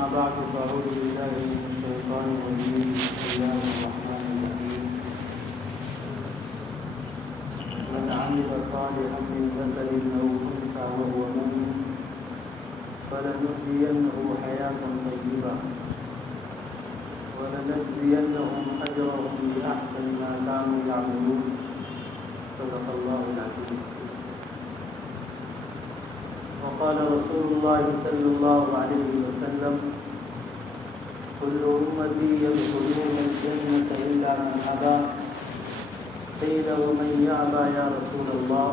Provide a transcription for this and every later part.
أما بعد فأعوذ بالله من الشيطان الرجيم بسم الله الرحمن الرحيم من عمل صالحا من ذكر أو أنثى وهو مؤمن فلنحيينه حياة طيبة ولنجزينهم أجرهم بأحسن ما كانوا يعملون صدق الله العظيم. وقال رسول الله صلى الله عليه وسلم كل أمتي يدخلون الجنة إلا من أبى قيل ومن يأبى يا رسول الله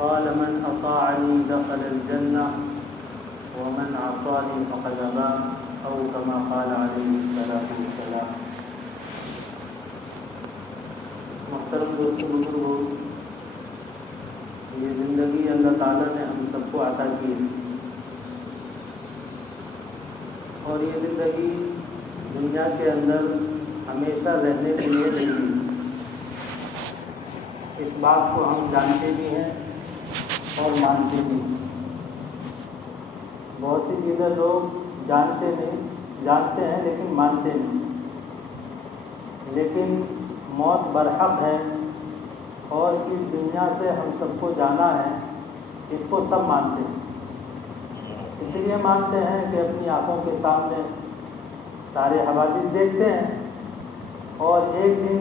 قال من أطاعني دخل الجنة ومن عصاني فقد أبى أو كما قال عليه الصلاة والسلام. محترم دوستوں بزرگوں، یہ زندگی اللہ تعالیٰ نے ہم سب کو عطا کی ہے اور یہ زندگی دنیا کے اندر ہمیشہ رہنے کے لیے نہیں ہے. اس بات کو ہم جانتے بھی ہیں اور مانتے بھی ہیں. بہت سی چیزیں لوگ جانتے ہیں لیکن مانتے نہیں. لیکن موت برحق ہے اور اس دنیا سے ہم سب کو جانا ہے، اس کو سب مانتے ہیں. اس لیے مانتے ہیں کہ اپنی آنکھوں کے سامنے سارے حوادث دیکھتے ہیں اور ایک دن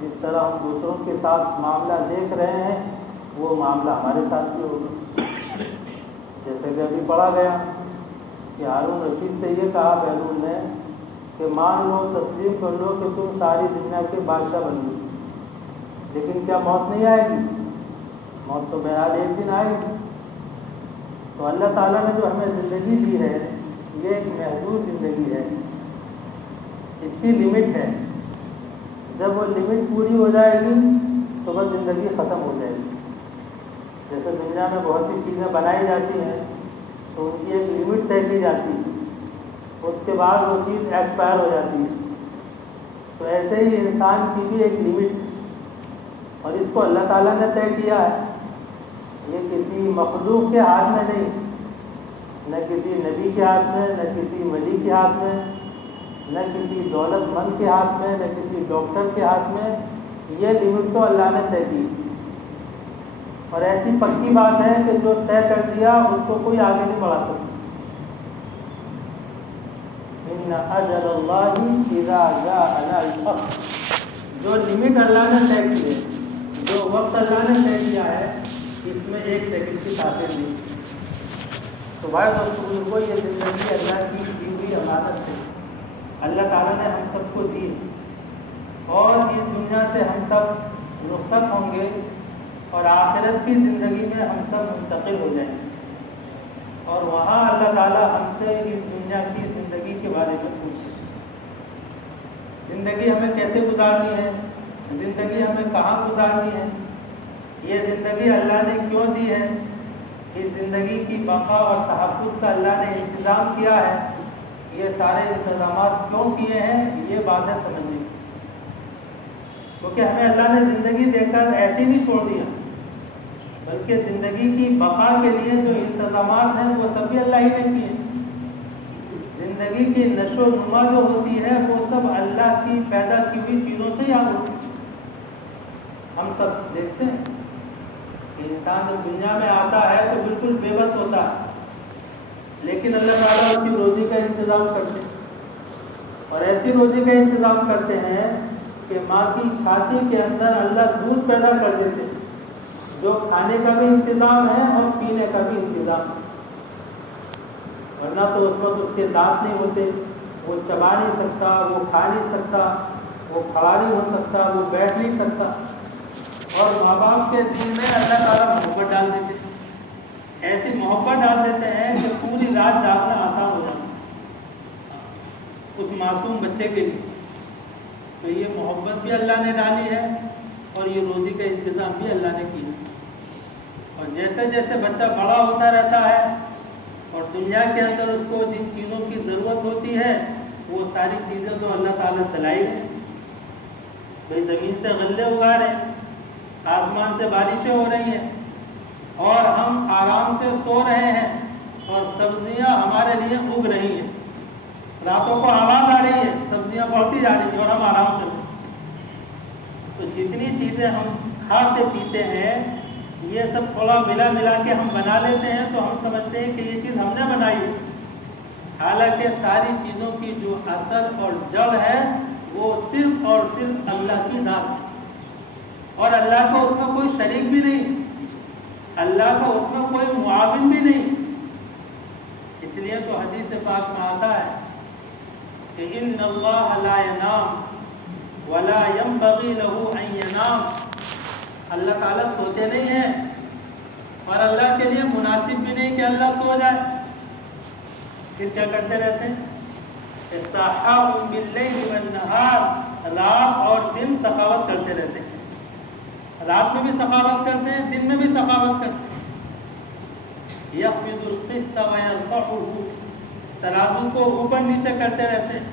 جس طرح ہم دوسروں کے ساتھ معاملہ دیکھ رہے ہیں وہ معاملہ ہمارے ساتھ بھی ہوگا. جیسے کہ ابھی پڑھا گیا کہ ہارون رشید سے یہ کہا بہلول نے کہ مان لو، تسلیم کر لو کہ تم ساری دنیا کے بادشاہ بن گئے، لیکن کیا موت نہیں آئے گی؟ موت تو بہرحال ایک دن آئے گی. تو اللہ تعالیٰ نے جو ہمیں زندگی دی ہے یہ ایک محدود زندگی ہے، اس کی لمٹ ہے. جب وہ لمٹ پوری ہو جائے گی تو بس زندگی ختم ہو جائے گی. جیسے دنیا میں بہت سی چیزیں بنائی جاتی ہیں تو ان کی ایک لمٹ طے کی جاتی ہے، اس کے بعد وہ چیز ایکسپائر ہو جاتی ہے. تو ایسے ہی انسان کی بھی ایک لمٹ، اور اس کو اللہ تعالیٰ نے طے کیا ہے. یہ کسی مخلوق کے ہاتھ میں نہیں، نہ کسی نبی کے ہاتھ میں، نہ کسی ولی کے ہاتھ میں، نہ کسی دولت مند کے ہاتھ میں، نہ کسی ڈاکٹر کے ہاتھ میں. یہ لمٹ تو اللہ نے طے کی، اور ایسی پکی بات ہے کہ جو طے کر دیا اس کو کوئی آگے نہیں بڑھا سکتا. ان اجل اللہ اذا جاء لا یؤخر. جو لمٹ اللہ نے طے کی ہے، جو وقت اللہ نے طے کیا ہے، اس میں ایک سیکنڈ کی تاثیر نہیں. تو بھائی دوستوں بزرگوں، یہ زندگی اللہ کی دی ہوئی امانت ہے. اللہ تعالیٰ نے ہم سب کو دی اور اس دنیا سے ہم سب رخصت ہوں گے اور آخرت کی زندگی میں ہم سب منتقل ہو جائیں گے. اور وہاں اللہ تعالیٰ ہم سے اس دنیا کی زندگی کے بارے میں پوچھے. زندگی ہمیں کیسے گزارنی ہے، زندگی ہمیں کہاں گزارنی ہے، یہ زندگی اللہ نے کیوں دی ہے، اس زندگی کی بقا اور تحفظ کا اللہ نے انتظام کیا ہے، یہ سارے انتظامات کیوں کیے ہیں، یہ باتیں سمجھنی. کیونکہ ہمیں اللہ نے زندگی دے کر ایسے نہیں چھوڑ دیا، بلکہ زندگی کی بقا کے لیے جو انتظامات ہیں وہ سب بھی اللہ ہی نے کیے. زندگی کی نشو و نما جو ہوتی ہے وہ سب اللہ کی پیدا کی ہوئی چیزوں سے یاد ہوتی ہے. ہم سب دیکھتے ہیں کہ انسان جب دنیا میں آتا ہے تو بالکل بے بس ہوتا ہے، لیکن اللہ تعالیٰ اس کی روزی کا انتظام کرتے ہیں، اور ایسی روزی کا انتظام کرتے ہیں کہ ماں کی چھاتی کے اندر اللہ دودھ پیدا کر دیتے ہیں، جو کھانے کا بھی انتظام ہے اور پینے کا بھی انتظام ہے. ورنہ تو اس وقت اس کے دانت نہیں ہوتے، وہ چبا نہیں سکتا، وہ کھا نہیں سکتا، وہ کھڑا نہیں ہو سکتا، وہ بیٹھ نہیں سکتا. اور ماں باپ کے دل میں اللہ تعالیٰ محبت ڈال دیتے ہیں، ایسی محبت ڈال دیتے ہیں کہ پوری رات جاگنا آسان ہو جاتا ہے اس معصوم بچے کے لیے. تو یہ محبت بھی اللہ نے ڈالی ہے اور یہ روزی کا انتظام بھی اللہ نے کیا. اور جیسے جیسے بچہ بڑا ہوتا رہتا ہے اور دنیا کے اندر اس کو جن چیزوں کی ضرورت ہوتی ہے وہ ساری چیزیں تو اللہ تعالیٰ چلائی ہے. بھائی زمین سے غلے اگا رہے ہیں، آسمان سے بارشیں ہو رہی ہیں اور ہم آرام سے سو رہے ہیں اور سبزیاں ہمارے لیے اگ رہی ہیں، راتوں کو آواز آ رہی ہے، سبزیاں بڑھتی جا رہی ہیں اور ہم آرام کر رہے ہیں۔ تو جتنی چیزیں ہم کھاتے پیتے ہیں یہ سب تھوڑا ملا کے ہم بنا لیتے ہیں، تو ہم سمجھتے ہیں کہ یہ چیز ہم نے بنائی ہے، حالانکہ ساری چیزوں کی جو اصل اور جڑ ہے وہ صرف اور صرف اللہ کی ذات ہے، اور اللہ کو اس میں کوئی شریک بھی نہیں، اللہ کا اس میں کوئی معاون بھی نہیں۔ اس لیے تو حدیث پاک میں آتا ہے کہ ان اللہ لا ینام ولا ينبغي له ان ينام، اللہ تعالیٰ سوتے نہیں ہیں اور اللہ کے لیے مناسب بھی نہیں کہ اللہ سو جائے، پھر کیا کرتے رہتے ہیں؟ سحاب باللیل والنہار، رات اور دن سخاوت کرتے رہتے ہیں، رات میں بھی سخاوت کرتے ہیں، دن میں بھی سخاوت کرتے ہیں۔ یخفض القسط ویرفعہ، ترازو کو اوپر نیچے کرتے رہتے ہیں،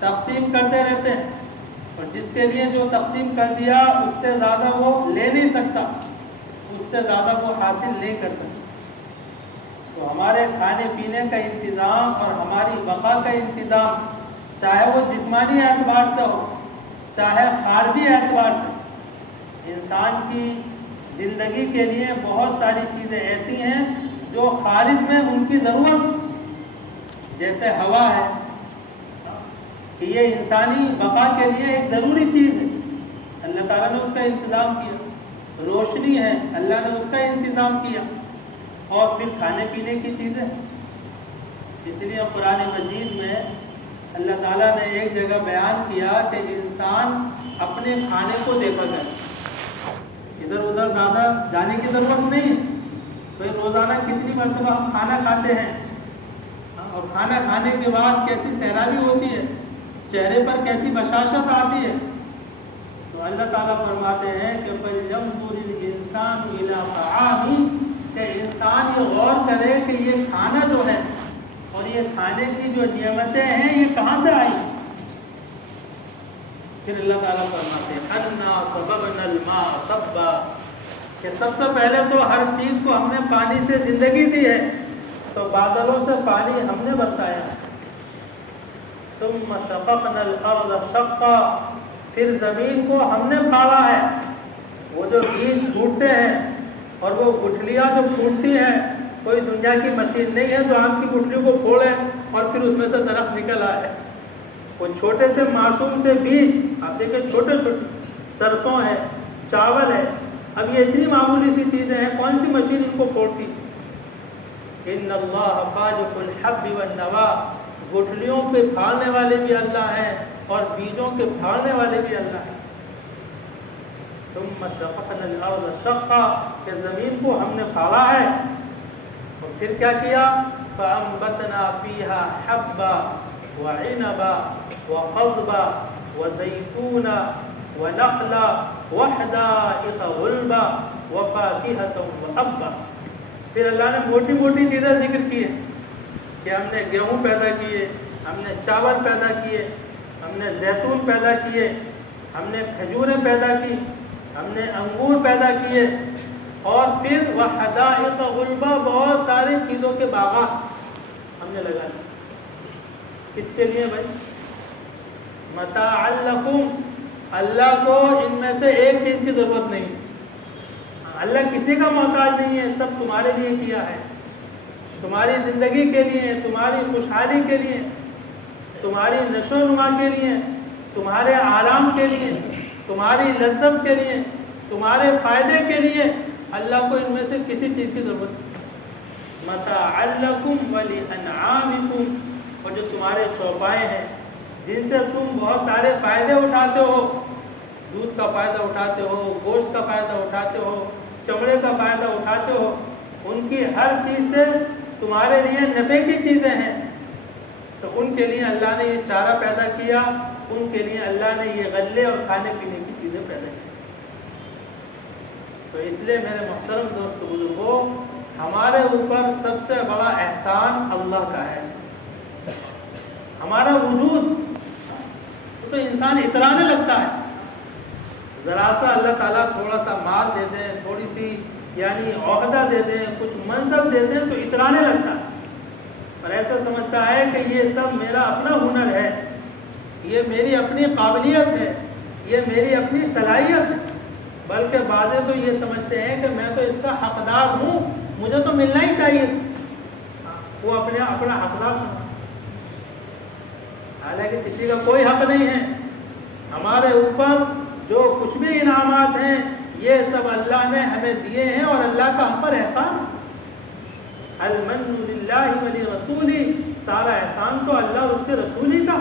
تقسیم کرتے رہتے ہیں، اور جس کے لیے جو تقسیم کر دیا اس سے زیادہ وہ لے نہیں سکتا، اس سے زیادہ وہ حاصل نہیں کر سکتا۔ تو ہمارے کھانے پینے کا انتظام اور ہماری بقا کا انتظام، چاہے وہ جسمانی اعتبار سے ہو چاہے خارجی اعتبار سے، انسان کی زندگی کے لیے بہت ساری چیزیں ایسی ہیں جو خارج میں ان کی ضرورت، جیسے ہوا ہے کہ یہ انسانی بقا کے لیے ایک ضروری چیز ہے، اللہ تعالیٰ نے اس کا انتظام کیا۔ روشنی ہے، اللہ نے اس کا انتظام کیا، اور پھر کھانے پینے کی چیزیں۔ اس لیے قرآن مجید میں اللہ تعالیٰ نے ایک جگہ بیان کیا کہ انسان اپنے کھانے کو دیکھا کرے، ادھر ادھر زیادہ جانے کی ضرورت نہیں ہے۔ تو روزانہ کتنی مرتبہ ہم کھانا کھاتے ہیں، اور کھانا کھانے کے بعد کیسی سیرابی ہوتی ہے، چہرے پر کیسی بشاشت آتی ہے۔ تو اللہ تعالیٰ فرماتے ہیں کہ فَلْيَنظُرِ الْإِنسَانُ إِلَىٰ طَعَامِهِ، کہ انسان یہ غور کرے کہ یہ کھانا جو ہے اور یہ کھانے کی جو نعمتیں ہیں یہ کہاں سے آئی۔ پھر اللہ تعالیٰ فرماتے ہیں أَنَّا صَبَبْنَا الْمَاءَ صَبًّا، کہ سب سے پہلے تو ہر چیز کو ہم نے پانی سے زندگی دی ہے، تو بادلوں سے پانی ہم نے برسایا۔ ثُمَّ شَقَقْنَا الْأَرْضَ شَقًّا، پھر زمین کو ہم نے پھاڑا ہے، وہ جو بیج پھوٹتے ہیں اور وہ گٹھلیاں جو پھوٹتی ہیں، کوئی دنیا کی مشین نہیں ہے جو آپ کی گٹھلیوں کو پھوڑے اور پھر اس میں سے درخت نکل آئے۔ وہ چھوٹے سے معصوم سے بیج، آپ دیکھیں چھوٹے چھوٹے، سرسوں ہے، چاول ہے، اب یہ اتنی معمولی سی چیزیں ہیں، کون سی مشین ان کو پھوڑتی؟ ان اللہ خالق الحب والنوا، گٹھلیوں کے پھاڑنے والے بھی اللہ ہیں اور بیجوں کے پھاڑنے والے بھی اللہ ہیں۔ ثم شققنا الارض شقا، کہ زمین کو ہم نے پھاڑا ہے، اور پھر کیا کیا؟ فانبتنا فيها حبا وعنبا وقضبا وزيتونا ونخلا وحدائق غلبا وفاكهة وأبا۔ پھر اللہ نے موٹی موٹی چیزیں ذکر کی ہیں کہ ہم نے گیہوں پیدا کیے، ہم نے چاول پیدا کیے، ہم نے زیتون پیدا کیے، ہم نے کھجوریں پیدا کی، ہم نے انگور پیدا کیے، اور پھر وحدائق غلبا، بہت ساری چیزوں کے باغات ہم نے لگا لیے۔ کس کے لیے بھائی؟ متاعا لکم، اللہ کو ان میں سے ایک چیز کی ضرورت نہیں، اللہ کسی کا محتاج نہیں ہے، سب تمہارے لیے کیا ہے، تمہاری زندگی کے لیے، تمہاری خوشحالی کے لیے، تمہاری نشو و نما کے لیے، تمہارے آرام کے لیے، تمہاری لذت کے لیے، تمہارے فائدے کے لیے، اللہ کو ان میں سے کسی چیز کی ضرورت نہیں۔ متاعا لکم ولانعامکم، اور جو تمہارے چوپائے ہیں جن سے تم بہت سارے فائدے اٹھاتے ہو، دودھ کا فائدہ اٹھاتے ہو، گوشت کا فائدہ اٹھاتے ہو، چمڑے کا فائدہ اٹھاتے ہو، ان کی ہر چیز سے تمہارے لیے نفع کی چیزیں ہیں، تو ان کے لیے اللہ نے یہ چارہ پیدا کیا، ان کے لیے اللہ نے یہ غلے اور کھانے پینے کی چیزیں پیدا کی۔ تو اس لیے میرے محترم دوست بزرگوں، ہمارے اوپر سب سے بڑا احسان اللہ کا ہے، ہمارا وجود۔ تو انسان اترانے لگتا ہے، ذرا سا اللہ تعالیٰ تھوڑا سا مال دے دیں، تھوڑی سی یعنی عہدہ دے دیں، کچھ منصب دے دیں تو اترانے لگتا ہے۔ اور ایسا سمجھتا ہے کہ یہ سب میرا اپنا ہنر ہے، یہ میری اپنی قابلیت ہے، یہ میری اپنی صلاحیت ہے، بلکہ بعضے تو یہ سمجھتے ہیں کہ میں تو اس کا حقدار ہوں، مجھے تو ملنا ہی چاہیے، وہ اپنا حقدار سمجھتا ہے، حالانکہ کسی کا کوئی حق نہیں ہے۔ ہمارے اوپر جو کچھ بھی انعامات ہیں یہ سب اللہ نے ہمیں دیے ہیں اور اللہ کا ہم پر احسان ہے۔ المن للہ ولرسولہ، سارا احسان تو اللہ اور اس کے رسول ہی کا۔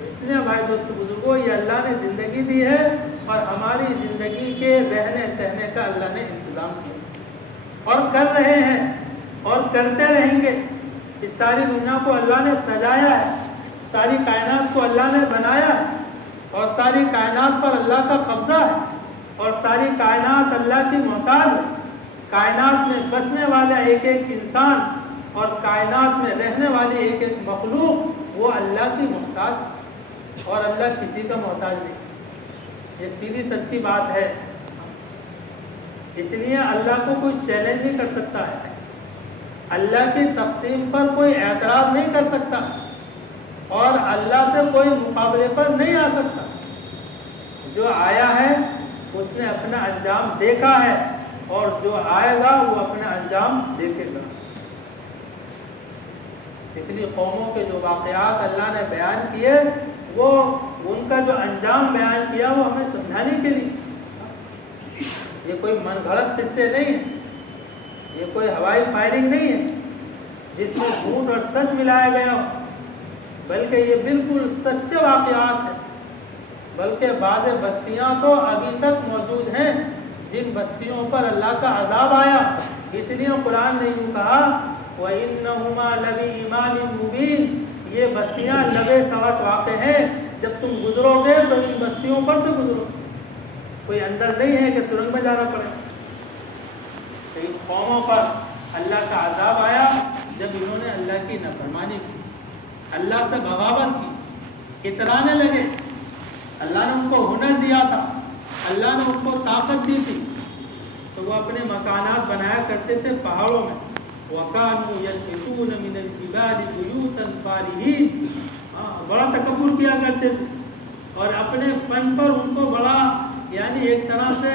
اس لیے بھائی دوست بزرگوں، یہ اللہ نے زندگی دی ہے اور ہماری زندگی کے رہنے سہنے کا اللہ نے انتظام کیا اور کر رہے ہیں اور کرتے رہیں گے۔ اس ساری دنیا کو اللہ نے سجایا ہے، ساری کائنات کو اللہ نے بنایا ہے اور ساری کائنات پر اللہ کا قبضہ ہے اور ساری کائنات اللہ کی محتاج ہے۔ کائنات میں بسنے والا ایک ایک انسان اور کائنات میں رہنے والی ایک ایک مخلوق وہ اللہ کی محتاج ہے اور اللہ کسی کا محتاج نہیں۔ یہ سیدھی سچی بات ہے۔ اس لیے اللہ کو کوئی چیلنج نہیں کر سکتا ہے، اللہ کی تقسیم پر کوئی اعتراض نہیں کر سکتا اور اللہ سے کوئی مقابلے پر نہیں آ سکتا۔ جو آیا ہے اس نے اپنا انجام دیکھا ہے اور جو آئے گا وہ اپنا انجام دیکھے گا۔ اس لیے قوموں کے جو واقعات اللہ نے بیان کیے وہ ان کا جو انجام بیان کیا وہ ہمیں سمجھانے کے لیے، یہ کوئی من گھڑت قصے نہیں ہیں، یہ کوئی ہوائی فائرنگ نہیں ہے جس میں جھوٹ اور سچ ملایا گیا ہو، بلکہ یہ بالکل سچے واقعات ہیں۔ بلکہ بعض بستیاں تو ابھی تک موجود ہیں جن بستیوں پر اللہ کا عذاب آیا، اس لیے قرآن نے یوں کہا وَإِنَّهُمَا لَبِإِمَامٍ مُبِينٍ، یہ بستیاں لبے سوات واقع ہیں، جب تم گزرو گے تو ان بستیوں پر سے گزرو، کوئی اندر نہیں ہے کہ سرنگ میں جانا پڑے۔ تو ان قوموں پر اللہ کا عذاب آیا جب انہوں نے اللہ کی نافرمانی کی، اللہ سے بغاوت کی، اترانے لگے۔ اللہ نے ان کو ہنر دیا تھا، اللہ نے ان کو طاقت دی تھی، تو وہ اپنے مکانات بنایا کرتے تھے پہاڑوں میں۔ وَكَانُوا يَنْحِتُونَ مِنَ الْجِبَالِ بُيُوتًا فَارِهِينَ، بڑا تکبر کیا کرتے تھے اور اپنے فن پر ان کو بڑا یعنی ایک طرح سے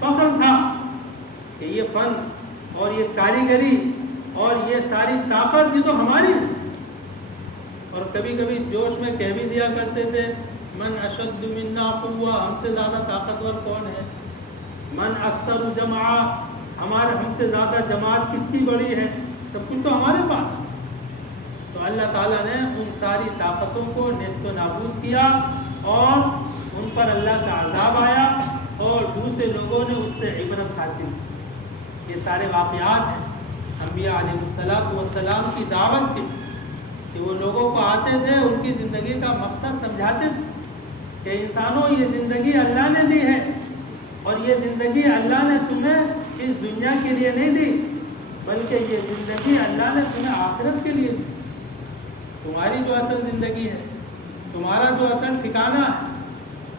فخر تھا کہ یہ فن اور یہ کاریگری اور یہ ساری طاقت یہ تو ہماری ہے۔ اور کبھی کبھی جوش میں کہہ بھی دیا کرتے تھے من اشد منا قوہ، ہم سے زیادہ طاقتور کون ہے، من اکثر جماع، ہم سے زیادہ جماعت کس کی بڑی ہے، سب کچھ تو ہمارے پاس ہے۔ تو اللہ تعالیٰ نے ان ساری طاقتوں کو نیست و نابود کیا اور ان پر اللہ کا عذاب آیا اور دوسرے لوگوں نے اس سے عبرت حاصل کی۔ یہ سارے واقعات ہیں انبیاء علیہ السلام کی دعوت کے، کہ وہ لوگوں کو آتے تھے، ان کی زندگی کا مقصد سمجھاتے تھے کہ انسانوں یہ زندگی اللہ نے دی ہے اور یہ زندگی اللہ نے تمہیں اس دنیا کے لیے نہیں دی، بلکہ یہ زندگی اللہ نے تمہیں آخرت کے لیے دی۔ تمہاری جو اصل زندگی ہے، تمہارا جو اصل ٹھکانہ ہے،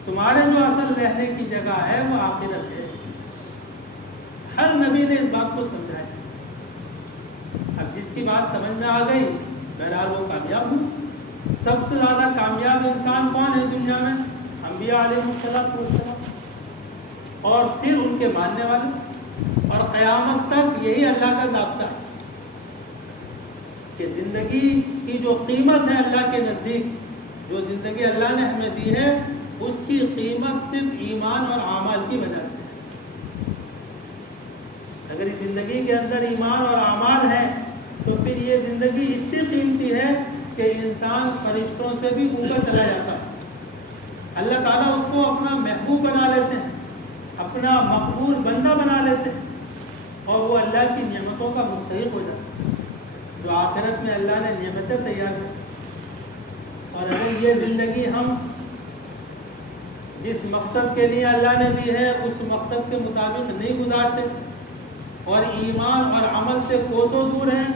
تمہارے جو اصل رہنے کی جگہ ہے وہ آخرت ہے۔ ہر نبی نے اس بات کو سمجھایا۔ اب جس کی بات سمجھ میں آ گئی بہرحال وہ کامیاب ہو۔ سب سے زیادہ کامیاب انسان کون ہے دنیا میں؟ انبیاء علیہ السلام اور پھر ان کے ماننے والے، اور قیامت تک یہی اللہ کا ضابطہ ہے کہ زندگی کی جو قیمت ہے اللہ کے نزدیک، جو زندگی اللہ نے ہمیں دی ہے اس کی قیمت صرف ایمان اور اعمال کی وجہ سے ہے۔ اگر اس زندگی کے اندر ایمان اور اعمال ہیں تو پھر یہ زندگی اتنی قیمتی ہے کہ انسان فرشتوں سے بھی اوپر چلا جاتا ہے۔ اللہ تعالیٰ اس کو اپنا محبوب بنا لیتے ہیں، اپنا مقبول بندہ بنا لیتے ہیں اور وہ اللہ کی نعمتوں کا مستحق ہو جاتا ہے جو آخرت میں اللہ نے نعمتیں تیار کی۔ اور اگر یہ زندگی ہم جس مقصد کے لیے اللہ نے دی ہے اس مقصد کے مطابق نہیں گزارتے اور ایمان اور عمل سے کوسوں دور ہیں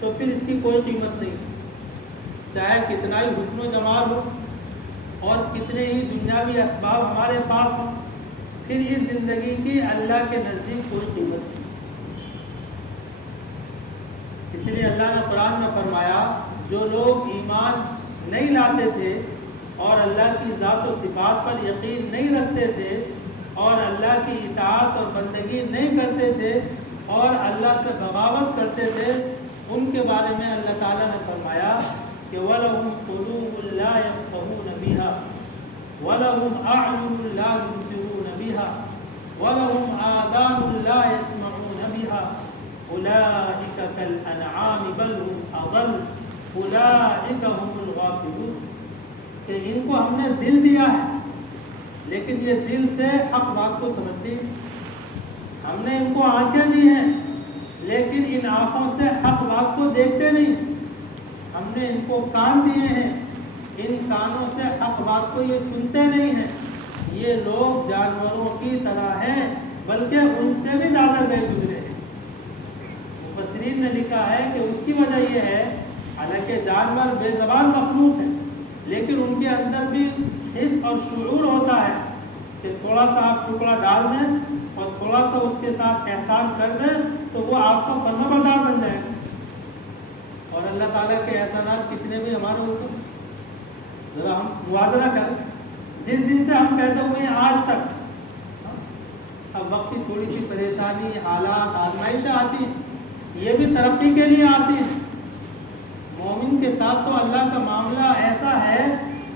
تو پھر اس کی کوئی قیمت نہیں، چاہے کتنا ہی حسن و جمال ہو اور کتنے ہی دنیاوی اسباب ہمارے پاس ہوں، پھر اس زندگی کی اللہ کے نزدیک کوئی قیمت نہیں۔ اس لیے اللہ نے قرآن میں فرمایا جو لوگ ایمان نہیں لاتے تھے اور اللہ کی ذات و صفات پر یقین نہیں رکھتے تھے اور اللہ کی اطاعت اور بندگی نہیں کرتے تھے اور اللہ سے بغاوت کرتے تھے، ان کے بارے میں اللہ تعالیٰ نے فرمایا کہ وَلَهُمْ قُلُوبٌ لَا يَفْقَهُونَ بِهَا وَلَهُمْ أَعْيُنٌ لَا يُبْصِرُونَ بِهَا وَلَهُمْ آذَانٌ لَا يَسْمَعُونَ بِهَا أُولَٰئِكَ كَالْأَنْعَامِ بَلْ هُمْ أَضَلُّ أُولَٰئِكَ هُمُ الْغَافِلُونَ کہ ان کو ہم نے دل دیا ہے لیکن یہ دل سے حق بات کو سمجھتے ہیں، ہم نے ان کو آنکھیں دی ہیں لیکن ان آنکھوں سے حق بات کو دیکھتے نہیں، ہم نے ان کو کان دیے ہیں، ان کانوں سے حق بات کو یہ سنتے نہیں ہیں، یہ لوگ جانوروں کی طرح ہیں بلکہ ان سے بھی زیادہ بے گزرے ہیں۔ مفسرین نے لکھا ہے کہ اس کی وجہ یہ ہے حالانکہ جانور بے زبان مخلوق ہے لیکن ان کے اندر بھی حس اور شعور ہوتا ہے کہ تھوڑا سا آپ ٹکڑا ڈال دیں اور تھوڑا سا اس کے ساتھ احسان کر دیں تو وہ آپ کا فرما بردار بن جائے گا۔ اور اللہ تعالیٰ کے احسانات کتنے بھی ہمارے اوپر، ذرا ہم موازنہ کریں، جس دن سے ہم پیدا ہوئے ہیں آج تک، اب وقت کی تھوڑی سی پریشانی، حالات، آزمائشیں آتی ہیں، یہ بھی ترقی کے لیے آتی ہیں۔ مومن کے ساتھ تو اللہ کا معاملہ ایسا ہے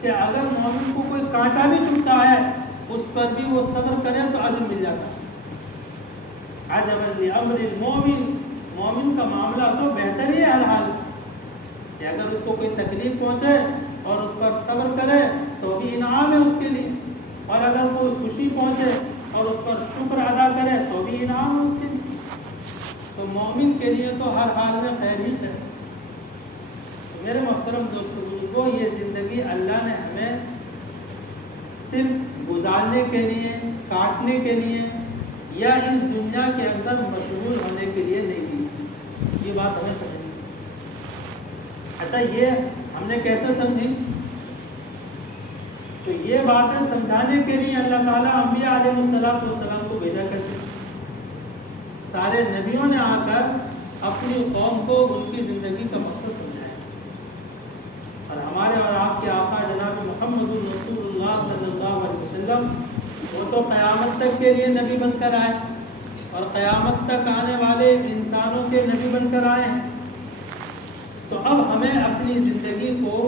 کہ اگر مومن کو کوئی کانٹا بھی چبھتا ہے اس پر بھی وہ صبر کرے تو اجر مل جاتا ہے۔ عجبا لامر المومن، مومن کا معاملہ تو بہتر ہی ہے ہر حال کہ اگر اس کو کوئی تکلیف پہنچے اور اس پر صبر کرے تو بھی انعام ہے اس کے لیے، اور اگر کوئی خوشی پہنچے اور اس پر شکر ادا کرے تو بھی انعام ہے اس کے لیے۔ تو مومن کے لیے تو ہر حال میں خیر ہی ہے۔ میرے محترم دوستو بزرگوں، یہ زندگی اللہ نے ہمیں صرف گزارنے کے لیے، کاٹنے کے لیے یا اس دنیا کے اندر مشغول ہونے کے لیے نہیں دی، یہ بات ہمیں سمجھنی۔ اچھا یہ ہم نے کیسے سمجھی؟ تو یہ باتیں سمجھانے کے لیے اللہ تعالیٰ انبیاء علیہ السلام کو بھیجا کرتے، سارے نبیوں نے آ کر اپنی قوم کو ان کی زندگی کا مقصد سمجھایا، اور ہمارے اور آپ کے آقا جناب محمد رسول اللہ صلی اللہ علیہ وسلم وہ تو قیامت تک کے لیے نبی بن کر آئے اور قیامت تک آنے والے انسانوں کے نبی بن کر آئے ہیں۔ تو اب ہمیں اپنی زندگی کو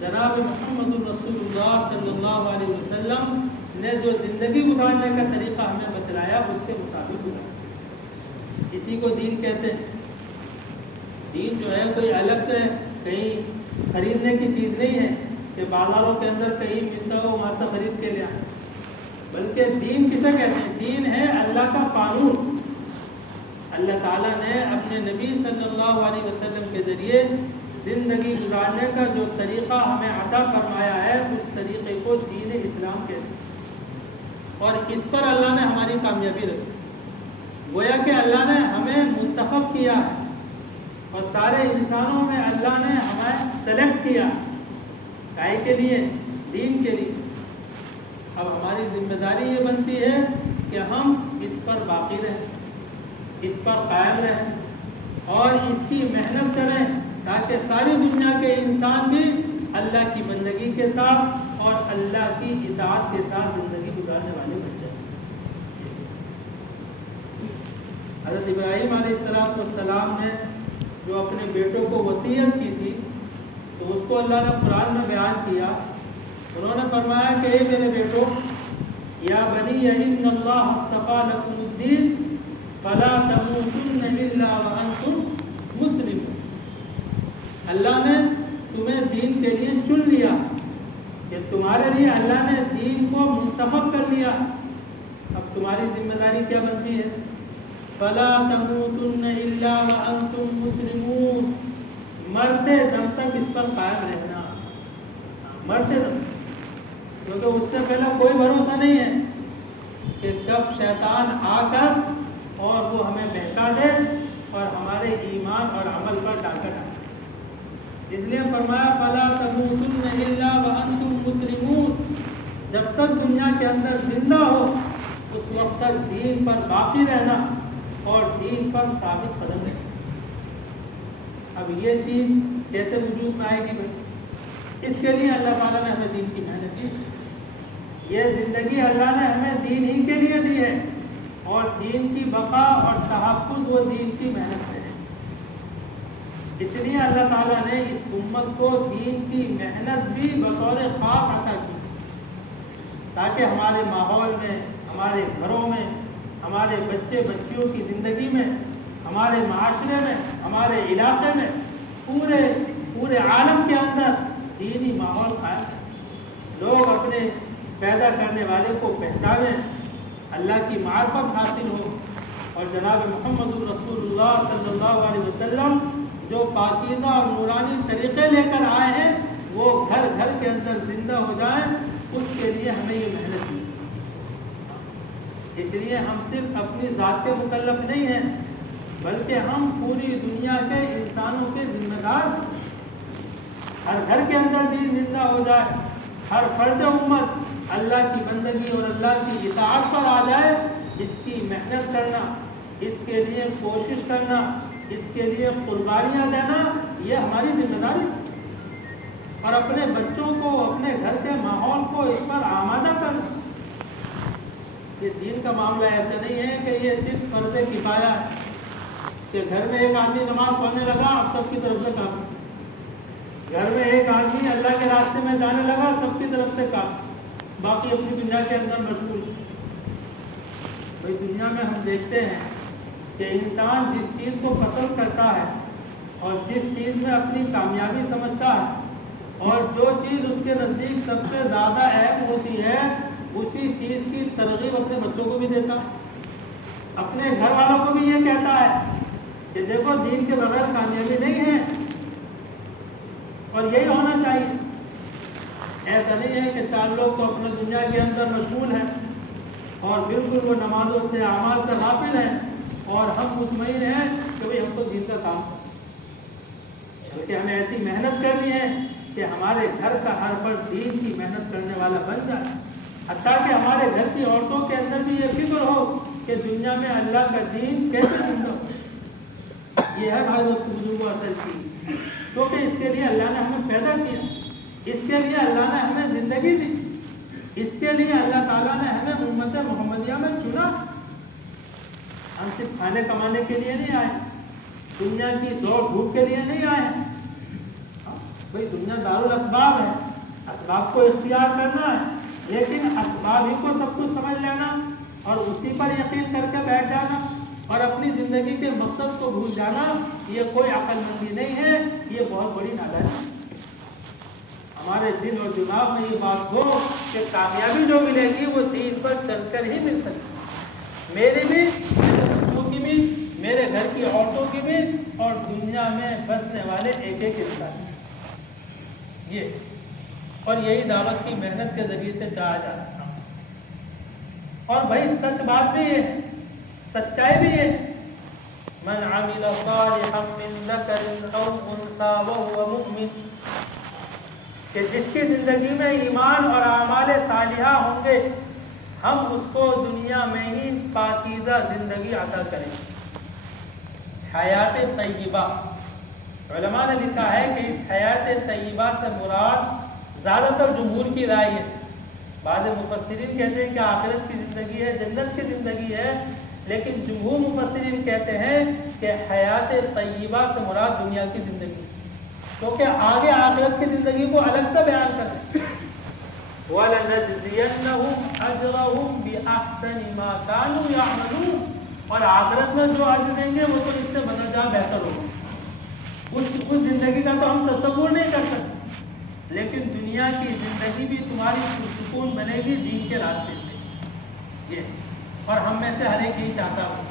جناب محمد رسول اللہ صلی اللہ علیہ وسلم نے جو زندگی گزارنے کا طریقہ ہمیں بتلایا اس کے مطابق گزارنا، اسی کو دین کہتے ہیں۔ دین جو ہے کوئی الگ سے کہیں خریدنے کی چیز نہیں ہے کہ بازاروں کے اندر کہیں ملتا ہو وہاں سے خرید کے لے آئیں، بلکہ دین کسے کہتے ہیں؟ دین ہے اللہ کا قانون۔ اللہ تعالیٰ نے اپنے نبی صلی اللہ علیہ وسلم کے ذریعے زندگی گزارنے کا جو طریقہ ہمیں عطا فرمایا ہے اس طریقے کو دین اسلام کہتے ہیں، اور اس پر اللہ نے ہماری کامیابی رکھی۔ گویا کہ اللہ نے ہمیں منتخب کیا ہے اور سارے انسانوں میں اللہ نے ہمیں سلیکٹ کیا، کائے کے لیے؟ دین کے لیے۔ اب ہماری ذمہ داری یہ بنتی ہے کہ ہم اس پر باقی رہیں، اس پر قائم رہیں اور اس کی محنت کریں تاکہ ساری دنیا کے انسان بھی اللہ کی بندگی کے ساتھ اور اللہ کی اطاعت کے ساتھ زندگی گزارنے والے بن جائیں۔ حضرت ابراہیم علیہ السلام نے جو اپنے بیٹوں کو وصیت کی تھی تو اس کو اللہ نے قرآن میں بیان کیا۔ انہوں نے فرمایا کہ اے میرے بیٹو، یا بنی ان اللہ اصطفیٰ لکم الدین فلا تموتن الا وانتم مسلمون۔ اللہ نے تمہیں دین کے لیے چن لیا کہ تمہارے لیے اللہ نے دین کو منتخب کر لیا۔ اب تمہاری ذمہ داری کیا بنتی ہے؟ فلا تموتن الا وانتم مسلمون، مرتے دم تک اس پر قائم رہنا، مرتے دم تک، کیونکہ اس سے پہلے کوئی بھروسہ نہیں ہے کہ کب شیطان آ کر اور وہ ہمیں بہکا دے اور ہمارے ایمان اور عمل پر ڈاکہ ڈالے۔ اس لیے فرمایا فلا تموتن الا وانتم مسلمون، جب تک دنیا کے اندر زندہ ہو اس وقت تک دین پر باقی رہنا اور دین پر ثابت قدم رہنا۔ اب یہ چیز کیسے وجود میں آئے گی بھائی؟ اس کے لیے اللہ تعالیٰ نے ہمیں دین کی محنت دی. یہ زندگی اللہ نے ہمیں دین ہی کے لیے دی ہے، اور دین کی بقا اور تحفظ وہ دین کی محنت سے ہے. اس لیے اللہ تعالیٰ نے اس امت کو دین کی محنت بھی بطور خاص عطا کی، تاکہ ہمارے ماحول میں، ہمارے گھروں میں، ہمارے بچے بچیوں کی زندگی میں، ہمارے معاشرے میں، ہمارے علاقے میں، پورے عالم کے اندر دینی ماحول قائم ہے. لوگ اپنے پیدا کرنے والے کو پہچانیں، اللہ کی معرفت حاصل ہو، اور جناب محمد رسول اللہ صلی اللہ علیہ وسلم جو پاکیزہ اور نورانی طریقے لے کر آئے ہیں وہ گھر گھر کے اندر زندہ ہو جائیں. اس کے لیے ہمیں یہ محنت کی. اس لیے ہم صرف اپنی ذات کے مکلف نہیں ہیں، بلکہ ہم پوری دنیا کے انسانوں کے ذمہ دار. ہر گھر کے اندر دین زندہ ہو جائے، ہر فرد امت اللہ کی بندگی اور اللہ کی اطاعت پر آ جائے. اس کی محنت کرنا، اس کے لیے کوشش کرنا، اس کے لیے قربانیاں دینا، یہ ہماری ذمہ داری. اور اپنے بچوں کو، اپنے گھر کے ماحول کو اس پر آمادہ کرنا. یہ دین کا معاملہ ایسا نہیں ہے کہ یہ صرف فرض کفایہ ہے کہ گھر میں ایک آدمی نماز پڑھنے لگا اب سب کی طرف سے کام، گھر میں ایک آدمی اللہ کے راستے میں جانے لگا سب کی طرف سے کام، باقی اپنی دنیا کے اندر مشغول. بھائی دنیا میں ہم دیکھتے ہیں کہ انسان جس چیز کو پسند کرتا ہے اور جس چیز میں اپنی کامیابی سمجھتا ہے اور جو چیز اس کے نزدیک سب سے زیادہ اہم ہوتی ہے اسی چیز کی ترغیب اپنے بچوں کو بھی دیتا ہے، اپنے گھر والوں کو بھی یہ کہتا ہے کہ دیکھو دین کے بغیر کامیابی نہیں ہے اور یہی ہونا چاہیے. ایسا نہیں ہے کہ 4 لوگ تو اپنے دنیا کے اندر مشغول ہیں اور بالکل وہ نمازوں سے اعمال سے غافل ہیں اور ہم مطمئن ہیں کہ بھئی ہم تو دین کا کام کریں. بلکہ ہمیں ایسی محنت کرنی ہے کہ ہمارے گھر کا ہر فرد دین کی محنت کرنے والا بن جائے، حتیٰ کہ ہمارے گھر کی عورتوں کے اندر بھی یہ فکر ہو کہ دنیا میں اللہ کا دین کیسے زندہ ہو. یہ ہے بھائی دوست بزرگوں اصل چیز، کیونکہ اس کے لیے اللہ نے ہمیں پیدا کیا، اس کے لیے اللہ نے ہمیں زندگی دی، اس کے لیے اللہ تعالیٰ نے ہمیں امت محمدیہ میں چنا. ہم صرف کھانے کمانے کے لیے نہیں آئے، دنیا کی دوڑ دھوپ کے لیے نہیں آئے. بھائی دنیا دارالاسباب ہے، اسباب کو اختیار کرنا ہے، لیکن اسباب ہی کو سب کچھ سمجھ لینا اور اسی پر یقین کر کے بیٹھ جانا اور اپنی زندگی کے مقصد کو بھول جانا، یہ کوئی عقل مندی نہیں ہے، یہ بہت بڑی نادانی ہے. ہمارے دل اور دماغ میں یہ بات ہو کہ کامیابی جو ملے گی وہ دین پر چل کر ہی مل سکتی، میری بھی، میرے بچوں کی بھی، میرے گھر کی عورتوں کی بھی اور دنیا میں بسنے والے ایک ایک انسان. یہ اور یہی دعوت کی محنت کے ذریعے سے چاہا جا رہا. اور بھائی سچ بات بھی ہے، سچائی بھی ہے. من عمل صالحا من ذکر او انثى وهو مؤمن، کہ جس کی زندگی میں ایمان اور اعمال صالحہ ہوں گے ہم اس کو دنیا میں ہی پاکیزہ زندگی عطا کریں گے. حیات طیبہ، علماء نے لکھا ہے کہ اس حیات طیبہ سے مراد زیادہ تر جمہور کی رائے ہے. بعض مفسرین کہتے ہیں کہ آخرت کی زندگی ہے، جنت کی زندگی ہے، لیکن جمہور مفسرین کہتے ہیں کہ حیات طیبہ سے مراد دنیا کی زندگی، کیونکہ آگے آخرت کی زندگی کو الگ سے بیان کریں. وَلَنَجْزِيَنَّهُمْ أَجْرَهُمْ بِأَحْسَنِ مَا كَانُوا يَعْمَلُونَ، اور آخرت میں جو اجر دیں گے وہ تو اس سے بدل جا بہتر ہوگا. اس زندگی کا تو ہم تصور نہیں کر سکتے، لیکن دنیا کی زندگی بھی تمہاری پرسکون بنے گی دین کے راستے سے. یہ اور ہم میں سے ہر ایک یہی چاہتا ہو.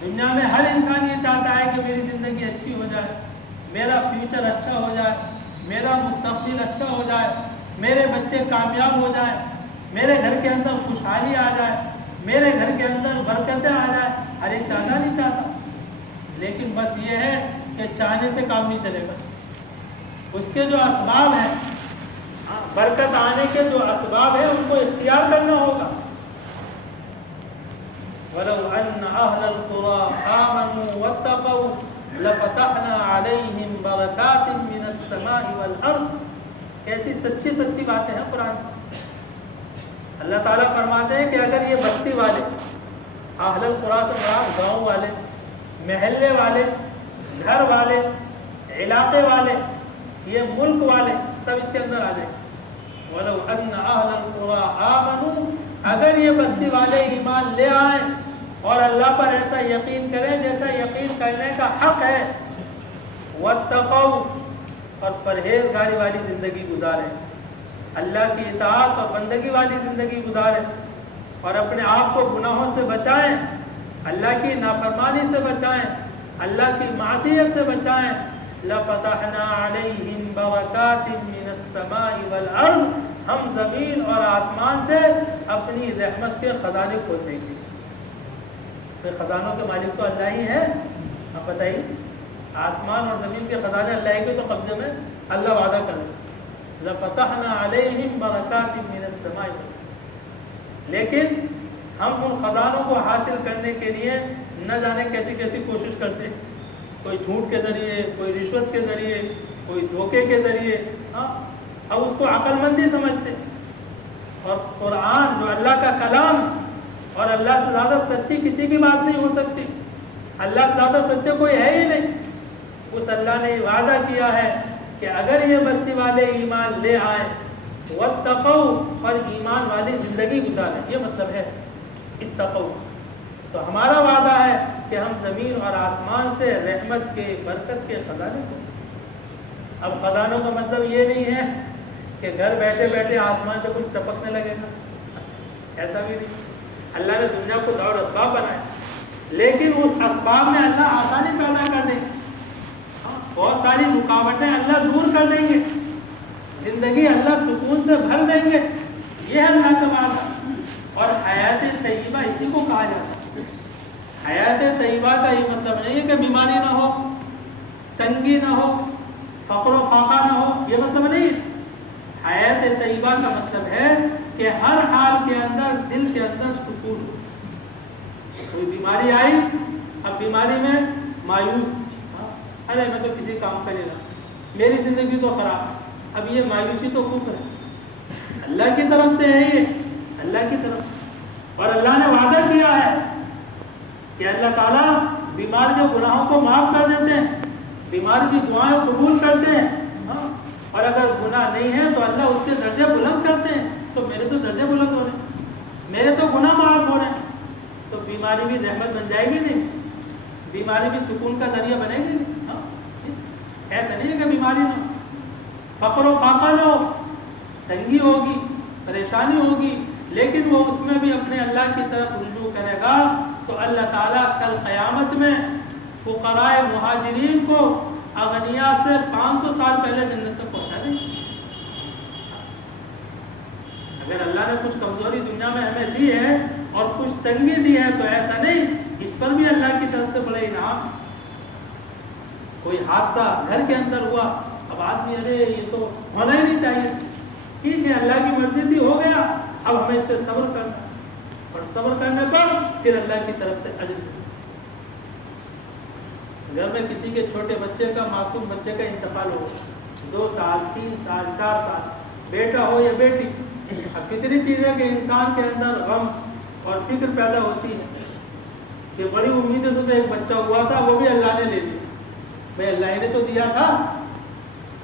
دنیا میں ہر انسان یہ چاہتا ہے کہ میری زندگی اچھی ہو جائے، میرا فیوچر اچھا ہو جائے، میرا مستقبل اچھا ہو جائے، میرے بچے کامیاب ہو جائیں، میرے گھر کے اندر خوشحالی آ جائے، میرے گھر کے اندر برکتیں آ جائیں. ہر ایک چاہتا نہیں چاہتا، لیکن بس یہ ہے کہ چاہنے سے کام نہیں چلے گا. اس کے جو اسباب ہیں، برکت آنے کے جو اسباب ہیں ان کو اختیار کرنا ہوگا. وَلَوْ أَنَّ أَهْلَ الْقُرَىٰ آمَنُوا وَاتَّقَوْا لفتحنا علیہم برکات من السماء والارض. کیسی سچی سچی باتیں ہیں قرآن میں. اللہ تعالیٰ فرماتے ہیں کہ اگر یہ بستی والے, اہل القریٰ سے مراد گاؤں والے, محلے والے, گھر والے, علاقے والے, یہ ملک والے سب اس کے اندر آ جائیں. وَلَوْ أَنَّ أَهْلَ الْقُرَىٰ آمَنُوا, اگر یہ بستی والے ایمان لے آئیں اور اللہ پر ایسا یقین کریں جیسا یقین کرنے کا حق ہے, وَاتَّقَوْا, اور پرہیزگاری والی زندگی گزاریں, اللہ کی اطاعت اور بندگی والی زندگی گزاریں, اور اپنے آپ کو گناہوں سے بچائیں, اللہ کی نافرمانی سے بچائیں, اللہ کی معصیت سے بچائیں. لَفَتَحْنَا عَلَيْهِمْ بَرَكَاتٍ مِّنَ السَّمَاءِ وَالْأَرْضِ, ہم زمین اور آسمان سے اپنی رحمت کے خزانے کھول دیں گے. تو خزانوں کے مالک تو اللہ ہی ہے. اب بتائیے, آسمان اور زمین کے خزانے اللہ کے تو قبضے میں اللہ وعدہ کرے. لَفَتَحْنَا عَلَيْهِمْ بَرَكَاتٍ مِّنَ السَّمَاءِ وَالْأَرْضِ, لیکن ہم ان خزانوں کو حاصل کرنے کے لیے نہ جانے کیسی کیسی کوشش کرتے ہیں. کوئی جھوٹ کے ذریعے, کوئی رشوت کے ذریعے, کوئی دھوکے کے ذریعے. اب اس کو عقل مندی سمجھتے. اور قرآن جو اللہ کا کلام, اور اللہ سے زیادہ سچی کسی کی بات نہیں ہو سکتی, اللہ سے زیادہ سچے کوئی ہے ہی نہیں. اس اللہ نے یہ وعدہ کیا ہے کہ اگر یہ بستی والے ایمان لے آئیں, واتقوا, اور ایمان والی زندگی گزاریں. یہ مطلب ہے اتقوا. تو ہمارا وعدہ ہے کہ ہم زمین اور آسمان سے رحمت کے, برکت کے خزانے کو. اب خزانوں کا مطلب یہ نہیں ہے کہ گھر بیٹھے بیٹھے آسمان سے کچھ ٹپکنے لگے گا, ایسا بھی نہیں. اللہ نے دنیا کو دور اسباب بنایا, لیکن اس اسباب میں اللہ آسانی پیدا کر دیں گے. بہت ساری رکاوٹیں اللہ دور کر دیں گے, زندگی اللہ سکون سے بھر دیں گے. یہ ہے اللہ کا وعدہ. اور حیات طیبہ اسی کو کہا جاتا ہے. حیات طیبہ کا یہ مطلب نہیں ہے کہ بیماری نہ ہو, تنگی نہ ہو, فقر و فاقہ نہ ہو, یہ مطلب نہیں ہے. حیات طیبہ کا مطلب ہے کہ ہر حال کے اندر دل کے اندر سکون. کوئی بیماری آئی, اب بیماری میں مایوس, ارے میں تو کسی کام کا نہیں رہا, میری زندگی تو خراب. اب یہ مایوسی تو کفر ہے, اللہ کی طرف سے ہے یہ, اللہ کی طرف سے. اور اللہ نے وعدہ کیا ہے کہ اللہ تعالیٰ بیمار کے گناہوں کو معاف کر دیتے ہیں, بیمار کی دعائیں قبول کرتے ہیں. اور اگر گناہ نہیں ہے تو اللہ اس کے درجے بلند کرتے ہیں. تو میرے تو درجے بلند ہو رہے ہیں, میرے تو گناہ معاف ہو رہے ہیں. تو بیماری بھی رحمت بن جائے گی نہیں, بیماری بھی سکون کا ذریعہ بنے گی نہیں. ایسا نہیں ہے کہ بیماری نہ ہو, فقر و فاقہ نہ ہو, تنگی ہوگی, پریشانی ہوگی, لیکن وہ اس میں بھی اپنے اللہ کی طرف رجوع کرے گا. تو اللہ تعالیٰ کل قیامت میں فقراء مہاجرین کو اغنیاء سے 500 سال پہلے جنت تک پہنچا دیں. اگر اللہ نے کچھ کمزوری دنیا میں ہمیں دی ہے اور کچھ تنگی دی ہے تو ایسا نہیں, اس پر بھی اللہ کی طرف سے بڑے انعام. کوئی حادثہ گھر کے اندر ہوا, اب آدمی ارے یہ تو ہونا ہی نہیں چاہیے, ٹھیک ہے اللہ کی مرضی تھی, ہو گیا, اب ہمیں اس پہ صبر کرنا, اور صبر کرنے پر پھر اللہ کی طرف سے اجر. گھر میں کسی کے چھوٹے بچے کا, معصوم بچے کا انتقال ہو, 2 سال 3 سال 4 سال, بیٹا ہو یا بیٹی, اب کتنی چیزیں کہ انسان کے اندر غم اور فکر پیدا ہوتی ہے کہ بڑی امیدیں سے تو ایک بچہ ہوا تھا, وہ بھی اللہ نے لے لیا. بھائی اللہ نے تو دیا تھا,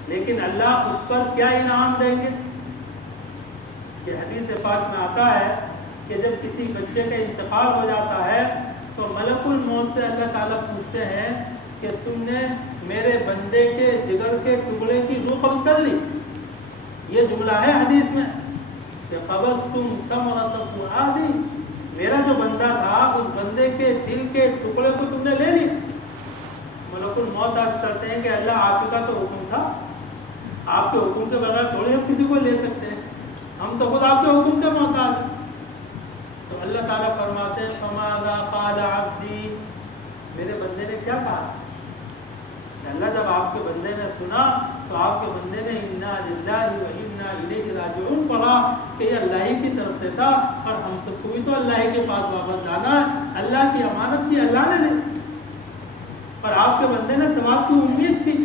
لیکن اللہ اس پر کیا انعام دیں گے. کہ حدیث پاک میں آتا ہے کہ جب کسی بچے کا انتقال ہو جاتا ہے تو ملک الموت سے اللہ تعالیٰ پوچھتے ہیں کہ تم نے میرے بندے کے جگر کے ٹکڑے کی روح قبض کر لی. یہ جملہ ہے حدیث میں کہ قبضتم ثمرۃ فؤادی, میرا جو بندہ تھا اس بندے کے دل کے ٹکڑے کو تم نے لے لی. ملک الموت عرض کرتے ہیں کہ اللہ آپ کا تو حکم تھا, آپ کے حکم کے بغیر تھوڑے ہم کسی کو لے سکتے ہیں, ہم تو خود آپ کے حکم کے محتاج ہیں. تو اللہ تعالیٰ فرماتے ہیں فماذا قال عبدی, میرے بندے نے کیا کہا. اللہ جب آپ کے بندے نے سنا تو آپ کے بندے نے انا للہ و انا الیہ راجعون پڑھا کہ یہ اللہ ہی کی طرف سے تھا, اور ہم سب کو بھی تو اللہ ہی کے پاس واپس جانا ہے. اللہ کی امانت کی اللہ نے دی. اور آپ کے بندے نے ثواب کی امید کی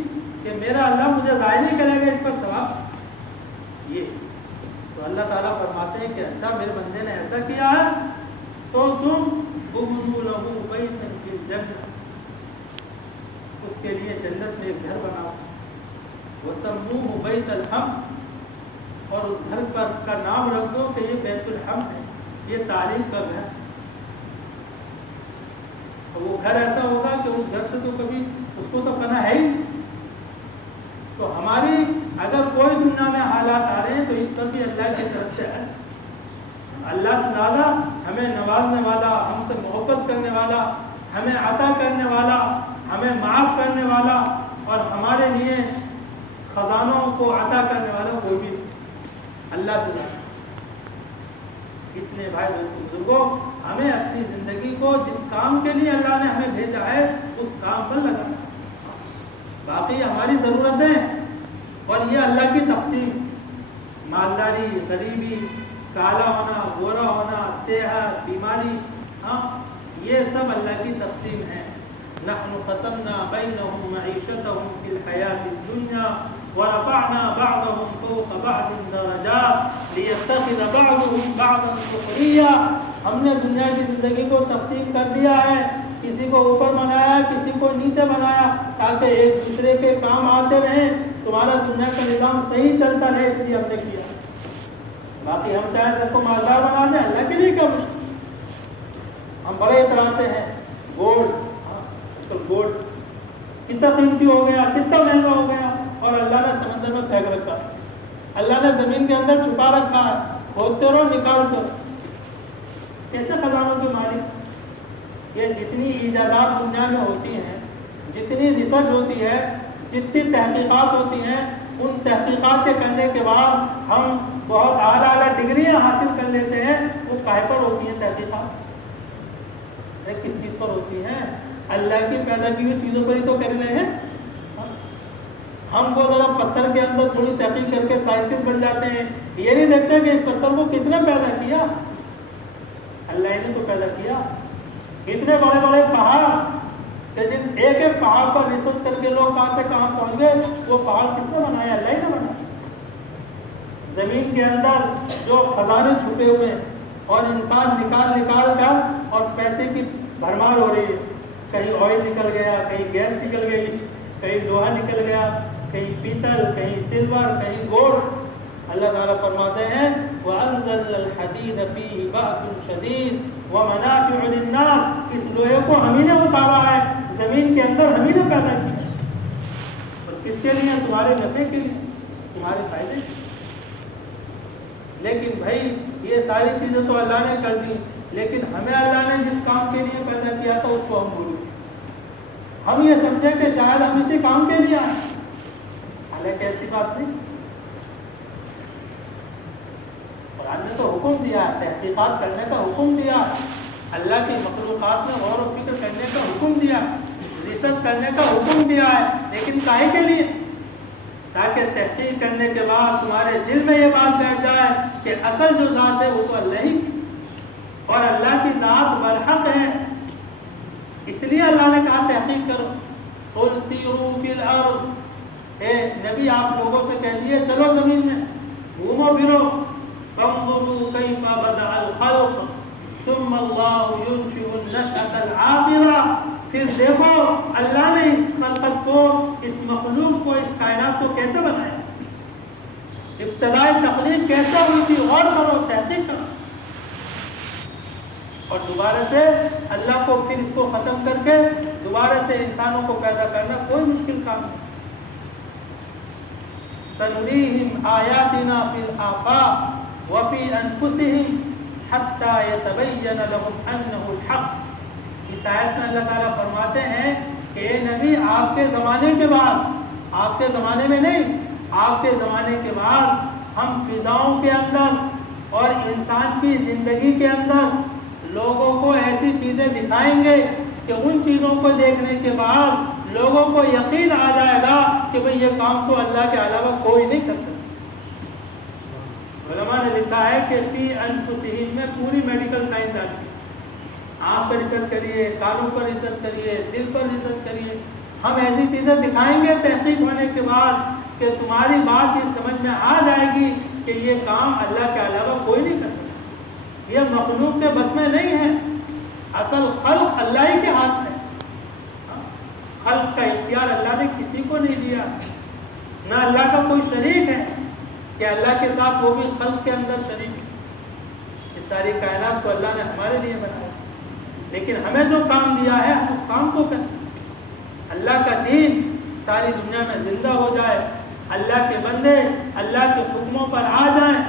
کہ میرا اللہ مجھے ضائع نہیں کرے گا اس پر ثواب. یہ تو اللہ تعالیٰ فرماتے ہیں کہ اچھا میرے بندے نے ایسا کیا ہے تو تم بُنُوا لَهُ بَيْتًا فِي الْجَنَّةِ، اس کے لیے جنت میں ایک گھر بناؤ. وَسَمُّوهُ بَيْتَ الْحَمْدِ، اور اس گھر پر کا نام رکھ دو کہ یہ بیت الحمد ہے، یہ تعلیم کا گھر. وہ گھر ایسا ہوگا کہ اس گھر سے تو کبھی اس کو تو پناہ ہے ہی. تو ہماری اگر کوئی دنیا میں حالات آ رہے ہیں تو اس پر بھی اللہ کی طرف سے ہے. اللہ سے زیادہ ہمیں نوازنے والا، ہم سے محبت کرنے والا، ہمیں عطا کرنے والا، ہمیں معاف کرنے والا اور ہمارے لیے خزانوں کو عطا کرنے والا کوئی بھی اللہ سے زیادہ. اس لیے بھائی بزرگوں، ہمیں اپنی زندگی کو جس کام کے لیے اللہ نے ہمیں بھیجا ہے اس کام پر لگانا. باقی ہماری ضرورتیں اور یہ اللہ کی تقسیم، مالداری، غریبی، کالا ہونا، گورا ہونا، صحت، بیماری، ہاں یہ سب اللہ کی تقسیم ہے. نحن قسمنا بینہم معیشتہم فی الحیاۃ الدنیا ورفعنا بعضهم فوق بعض درجات لیتخذ بعضهم بعضا سخریا. ہم نے دنیا کی زندگی کو تقسیم کر دیا ہے، کسی کو اوپر بنایا، کسی کو نیچے بنایا، تاکہ ایک دوسرے کے کام آتے رہیں، تمہارا دنیا کا نظام صحیح چلتا رہے، اس لیے ہم نے کیا. باقی ہم چاہیں سب کو مالدار بنا دیں، اللہ کے لیے کیا مشکل. ہم بڑے اتراتے ہیں گولڈ، گولڈ کتنا قیمتی ہو گیا، کتنا مہنگا ہو گیا، اور اللہ نے سمندر میں پھینک رکھا ہے، اللہ نے زمین کے اندر چھپا رکھا ہے. کھودتے رہو، نکالتے رہو. کیسے خزانوں کے مالک؟ یہ جتنی ایجادات دنیا میں ہوتی ہیں، جتنی ریسرچ ہوتی ہے، جتنی تحقیقات ہوتی ہیں، ان تحقیقات کے کرنے کے بعد ہم بہت اعلیٰ ڈگریاں حاصل کر لیتے ہیں. وہ کاہے پر ہوتی ہیں تحقیقات؟ کس چیز پر ہوتی ہیں؟ اللہ کی پیدا کی ہوئی چیزوں پر ہی تو کر رہے ہیں. ہم وہ ذرا پتھر کے اندر تھوڑی تحقیق کر کے سائنٹسٹ بن جاتے ہیں، یہ نہیں دیکھتے کہ اس پتھر کو کس نے پیدا کیا. اللہ نے تو پیدا کیا. اتنے بڑے بڑے پہاڑ کہ جن ایک ایک پہاڑ پر ریسرچ کر کے لوگ کہاں سے کہاں پہنچ گئے، وہ پہاڑ کس نے بنایا؟ اللہ نے بنایا. زمین کے اندر جو خزانے چھپے ہوئے ہیں اور انسان نکال کر اور پیسے کی بھرمار ہو رہی ہے. کہیں آئل نکل گیا، کہیں گیس نکل گئی، کہیں لوہا نکل گیا، کہیں پیتل، کہیں سلور، کہیں گولڈ. اللہ تعالیٰ فرماتے ہیں وَأَنزَلْنَا الْحَدِيدَ فِيهِ بَأْسٌ شَدِيدٌ وَمَنَافِعُ لِلنَّاسِ. اس لوہے کو ہم ہی نے اتارا ہے، زمین کے اندر ہم ہی نے پیدا کیا. اور کس کے لیے؟ تمہارے نفع کے لیے، تمہارے فائدے. لیکن بھائی یہ ساری چیزیں تو اللہ نے کر دی، لیکن ہمیں اللہ نے جس کام کے لیے پیدا کیا تھا اس کو ہم بھول گئے. ہم یہ سمجھے کہ شاید ہم اسی کام کے لیے آئے، حالانکہ ایسی بات نہیں. قرآن نے تو حکم دیا، تحقیقات کرنے کا حکم دیا، اللہ کی مخلوقات میں غور و فکر کرنے کا حکم دیا، ریسرچ کرنے کا حکم دیا ہے. لیکن کاہے کے لیے؟ تاکہ تحقیق کرنے کے بعد تمہارے دل میں یہ بات بیٹھ جائے کہ اصل جو ذات ہے وہ تو اللہ ہی، اور اللہ کی ذات برحق ہے. اس لیے اللہ نے کہا تحقیق کرو. قُلْ سِیرُوا فِی الْأَرْضِ، اے نبی آپ لوگوں سے کہہ دیے چلو زمین میں گھومو پھرو. فَانظُرُوا کَیْفَ بَدَأَ الْخَلْقَ ثُمَّ اللَّهُ يُنشِئُ النَّشْأَةَ الْآخِرَةَ. پھر دیکھو اللہ نے اس خلقت کو، اس مخلوق کو، اس کائنات کو کیسے بنایا، ابتدائی تخلیق کیسے ہوئی تھی. غور کرو، تحقیق کرو. اور دوبارہ سے اللہ کو پھر اس کو ختم کر کے دوبارہ سے انسانوں کو پیدا کرنا کوئی مشکل کام نہیں. سَنُرِيهِمْ آيَاتِنَا فِي الْآفَاقِ وَفِي أَنفُسِهِمْ حَتَّى يَتَبَيَّنَ لَهُمْ أَنَّهُ الْحَقُّ. اس آیت میں اللہ تعالیٰ فرماتے ہیں کہ اے نبی آپ کے زمانے کے بعد، آپ کے زمانے میں نہیں، آپ کے زمانے کے بعد ہم فضاؤں کے اندر اور انسان کی زندگی کے اندر لوگوں کو ایسی چیزیں دکھائیں گے کہ ان چیزوں کو دیکھنے کے بعد لوگوں کو یقین آ جائے گا کہ بھئی یہ کام تو اللہ کے علاوہ کوئی نہیں کر سکتا. علماء نے لکھا ہے کہ فی انفسہم میں پوری میڈیکل سائنس آتی ہے. آنکھ پر ریسرچ کریے، کانوں پر ریسرچ کریے، دل پر ریسرچ کریے. ہم ایسی چیزیں دکھائیں گے تحقیق ہونے کے بعد کہ تمہاری بات یہ سمجھ میں آ جائے گی کہ یہ کام اللہ کے علاوہ کوئی نہیں کر سکتا، یہ مخلوق کے بس میں نہیں ہے. اصل خلق اللہ ہی کے ہاتھ میں. خلق کا اختیار اللہ نے کسی کو نہیں دیا، نہ اللہ کا کوئی شریک ہے کہ اللہ کے ساتھ وہ بھی خلق کے اندر شریک ہے. اس ساری کائنات کو اللہ نے ہمارے لیے بنایا، لیکن ہمیں جو کام دیا ہے ہم اس کام کو کریں. اللہ کا دین ساری دنیا میں زندہ ہو جائے، اللہ کے بندے اللہ کے حکموں پر آ جائیں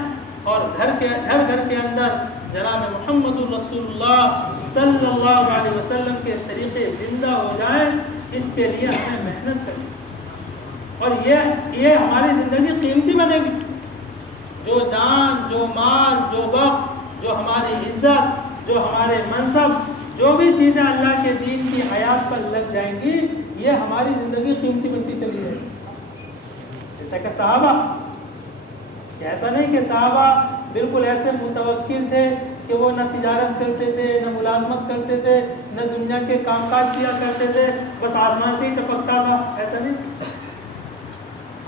اور گھر گھر کے اندر جناب محمد الرسول اللہ صلی اللہ علیہ وسلم کے طریقے زندہ ہو جائیں. اس کے لیے ہمیں محنت کرنی اور یہ ہماری زندگی قیمتی بنے گی. جو جان، جو مال، جو وقت، جو ہماری عزت، جو ہمارے منصب، جو بھی چیزیں اللہ کے دین کی حیات پر لگ جائیں گی، یہ ہماری زندگی قیمتی بنتی چلی جائے گی. جیسا کہ صحابہ، ایسا نہیں کہ صحابہ بالکل ایسے متوکل تھے کہ وہ نہ تجارت کرتے تھے، نہ ملازمت کرتے تھے، نہ دنیا کے کام کاج کیا کرتے تھے، بس آسمان سے ہی ٹپکتا تھا. ایسا نہیں.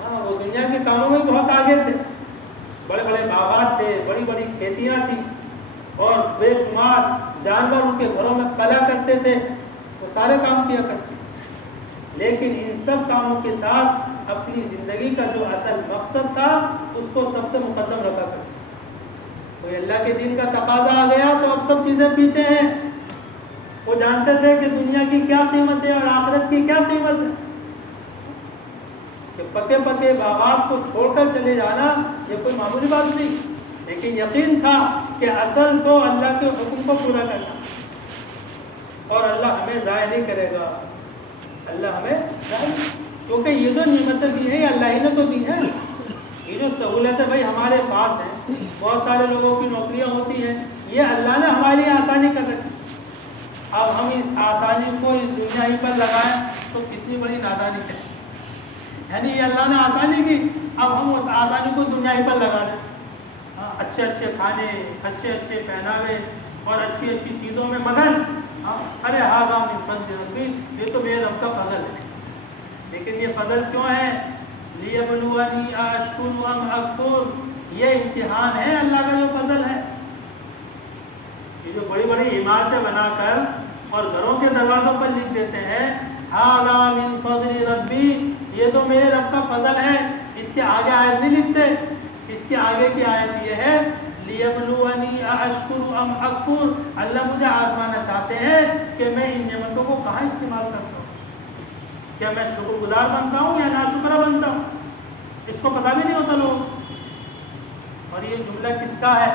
ہاں، وہ دنیا کے کاموں میں بہت آگے تھے. بڑے بڑے باغات تھے، بڑی بڑی کھیتیاں تھیں اور بے شمار جانور ان کے گھروں میں پلا کرتے تھے. وہ سارے کام کیا کرتے تھے، لیکن ان سب کاموں کے ساتھ اپنی زندگی کا جو اصل مقصد تھا اس کو سب سے مقدم رکھا کرتے. کوئی اللہ کے دین کا تقاضا آ گیا تو اب سب چیزیں پیچھے ہیں. وہ جانتے تھے کہ دنیا کی کیا قیمت ہے اور آخرت کی کیا قیمت ہے. کہ پتے پتے باغات کو چھوڑ کر چلے جانا یہ کوئی معمولی بات نہیں، لیکن یقین تھا کہ اصل تو اللہ کے حکم کو پورا کرنا، اور اللہ ہمیں ضائع نہیں کرے گا. اللہ ہمیں ضائع، کیونکہ یہ جو نعمتیں دی ہیں اللہ ہی نے تو دی ہیں. یہ جو سہولتیں بھائی ہمارے پاس ہیں، بہت سارے لوگوں کی نوکریاں ہوتی ہیں، یہ اللہ نے ہمارے لیے آسانی کر رکھی. اب ہم اس آسانی کو اس دنیا ہی پر لگائیں تو کتنی بڑی نادانی ہے. یعنی یہ اللہ نے آسانی کی، اب ہم اس آسانی کو دنیا ہی پر لگا دیں. اچھے اچھے کھانے، اچھے اچھے پہناوے اور اچھی اچھی چیزوں میں مگن. ارے ہاذا من فضل ربی، یہ تو میرے رب کا فضل ہے. لیکن یہ فضل کیوں ہے؟ لیبلونی اشکر ام اکفر، یہ امتحان ہے اللہ کا جو فضل ہے. یہ جو بڑی بڑی عمارتیں بنا کر اور گھروں کے دروازوں پر لکھ دیتے ہیں ھذا من فضل ربی، یہ تو میرے رب کا فضل ہے. اس کے آگے آیت نہیں لکھتے، اس کے آگے کی آیت یہ ہے لیبلونی اشکر ام اکفر، اللہ مجھے آزمانا چاہتے ہیں کہ میں ان نعمتوں کو کہاں استعمال کرتا ہوں. کیا میں شکر گزار بنتا ہوں یا ناشکرہ بنتا ہوں؟ اس کو پتہ بھی نہیں ہوتا لوگ. اور یہ جملہ کس کا ہے؟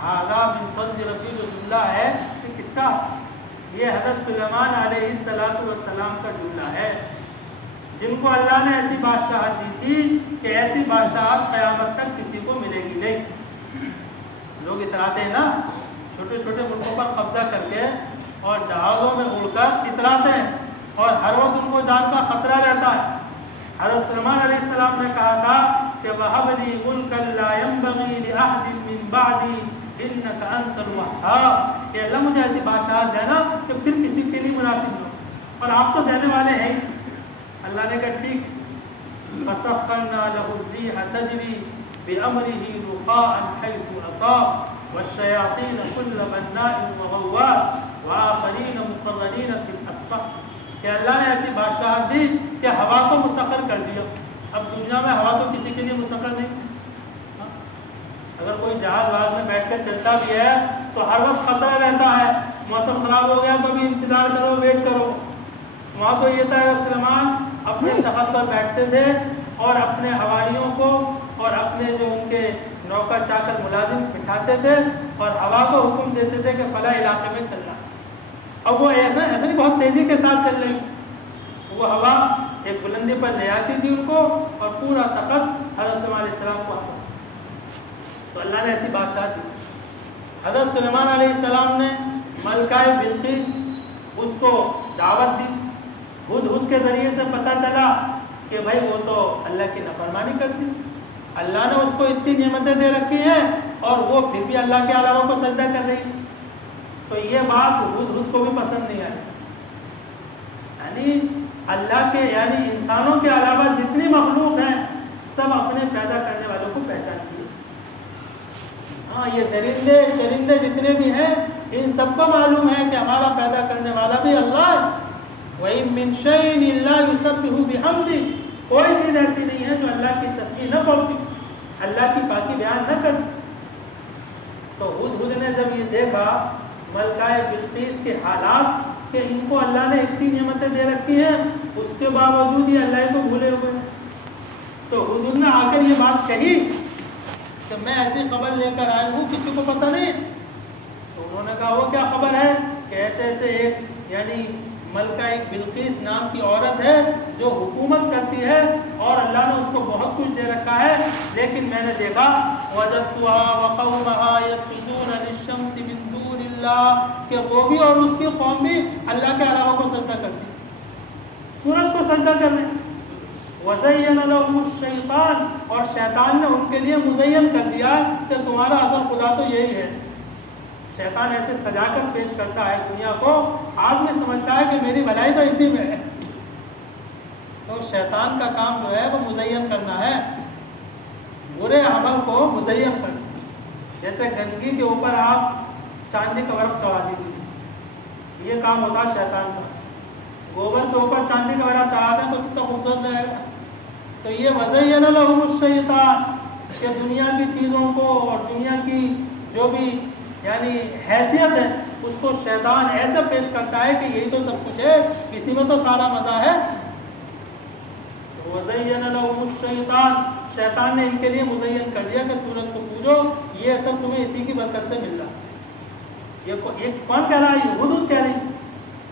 ھذا من فضل ربی جو جملہ ہے یہ کس کا؟ یہ حضرت سلیمان علیہ السلام کا جملہ ہے، جن کو اللہ نے ایسی بادشاہت دی تھی کہ ایسی بادشاہت قیامت تک کسی کو ملے گی نہیں. لوگ اتراتے ہیں نا، چھوٹے چھوٹے ملکوں پر قبضہ کر کے اور جہازوں میں اڑ کر اتراتے ہیں اور ہر وقت ان کو جان کا خطرہ رہتا ہے. حضرت سلیمان علیہ السلام نے کہا تھا کہ وَهَبْ لِي مُلْكًا لَا يَنبَغِي لِأَحَدٍ مِّن بَعْدِي إِنَّكَ أَنتَ الْوَهَّابُ، کہ اللہ مجھے ایسی بادشاہت دینا کہ پھر کسی کے لیے مناسب ہو، اور آپ تو دینے والے ہیں. اللہ نے کہا ٹھیک. فَسَخَّرْنَا لَهُ الرِّيحَ تَجْرِي بِأَمْرِهِ رُخَاءً حَيْثُ أَصَابَ وَالشَّيَاطِينَ كُلَّ بَنَّاءٍ وَغَوَّاصٍ وَآخَرِينَ مُقَرَّنِينَ فِي الْأَسْفَلِ، کہ اللہ نے ایسی بادشاہت دی کہ ہوا کو مسخر کر دیا. اب دنیا میں ہوا تو کسی کے لیے مسخر نہیں. اگر کوئی جہاز میں بیٹھ کر چلتا بھی ہے تو ہر وقت خطرہ رہتا ہے، موسم خراب ہو گیا تو بھی انتظار کرو، ویٹ کرو. وہاں تو یہ تھا سلیمان اپنے تخت پر بیٹھتے تھے اور اپنے حواریوں کو اور اپنے جو ان کے نوکر چاکر ملازم بٹھاتے تھے اور ہوا کو حکم دیتے تھے کہ فلاں علاقے میں چلنا. اب وہ ایسا نہیں بہت تیزی کے ساتھ چل رہی، وہ ہوا ایک بلندی پر لے آتی تھی ان کو اور پورا تخت حضرت سلیمان علیہ السلام کو آتا. تو اللہ نے ایسی بادشاہت دی. حضرت سلیمان علیہ السلام نے ملکہ بلقیس اس کو دعوت دی. ہدہد کے ذریعے سے پتہ چلا کہ بھائی وہ تو اللہ کی نافرمانی کرتی، اللہ نے اس کو اتنی نعمتیں دے رکھی ہیں اور وہ پھر بھی اللہ کے علاوہ کو سجدہ کر رہی. تو یہ بات ہدہد کو بھی پسند نہیں آئی. یعنی اللہ کے یعنی انسانوں کے علاوہ جتنی مخلوق ہیں سب اپنے پیدا کرنے والوں کو پہچانتی ہے. ہاں یہ درندے چرندے جتنے بھی ہیں ان سب کو معلوم ہے کہ ہمارا پیدا کرنے والا بھی اللہ ہے. وَإِن مِّن شَيْءٍ إِلَّا يُسَبِّحُ بِحَمْدِهِ. کوئی چیز ایسی نہیں ہے جو اللہ کی تسبیح نہ پڑھتی، اللہ کی پاکی بیان نہ کرتی. تو ہدہد نے جب یہ دیکھا ملکہ بلقیس کے حالات کہ ان کو اللہ نے اتنی نعمتیں دے رکھی ہیں اس کے باوجود یہ اللہ کو بھولے ہوئے ہیں، تو ہدہد نے آ کر یہ بات کہی کہ میں ایسی خبر لے کر آئی ہوں کسی کو پتہ نہیں. تو انہوں نے کہا وہ کیا خبر ہے کہ ایسے ایسے ایک یعنی ملکہ ایک بلقیس نام کی عورت ہے جو حکومت کرتی ہے اور اللہ نے اس کو بہت کچھ دے رکھا ہے، لیکن میں نے دیکھا وَجَدْتُهَا وَقَوْمَهَا يَسْجُدُونَ لِلشَّمْسِ مِن دُونِ اللَّهِ کہ وہ بھی اور اس کی قوم بھی اللہ کے علاوہ کو سجدہ کرتی، سورج کو سجدہ کر رہے. وَزَيَّنَ لَهُمُ الشَّيْطَانُ اور شیطان نے ان کے لیے مزین کر دیا کہ تمہارا اصل خدا تو یہی ہے. شیطان ایسے سجا کر پیش کرتا ہے دنیا کو، آدمی سمجھتا ہے کہ میری بھلائی تو اسی میں ہے. تو شیطان کا کام جو ہے وہ مزین کرنا ہے، برے عمل کو مزین کرنا. جیسے گندگی کے اوپر آپ چاندی کا ورق چڑھا دیجیے، یہ کام ہوتا ہے شیطان کا. گوبر کے اوپر چاندی کا ورق چڑھا دیں تو کتنا خوبصورت رہے گا. تو یہ وَزَيَّنَ لَهُمُ الشَّيْطَانُ کہ دنیا کی چیزوں کو اور دنیا کی جو بھی یعنی حیثیت ہے اس کو شیطان ایسے پیش کرتا ہے کہ یہی تو سب کچھ ہے، اسی میں تو سارا مزہ ہے. وَزَيَّنَ لَهُمُ الشَّيْطَانُ شیطان نے ان کے لیے مزین کر دیا کہ سورج کو پوجو، یہ سب تمہیں اسی کی برکت سے مل رہا. یہ کون کہہ رہا ہے؟ یہ ہدہد کہہ رہی،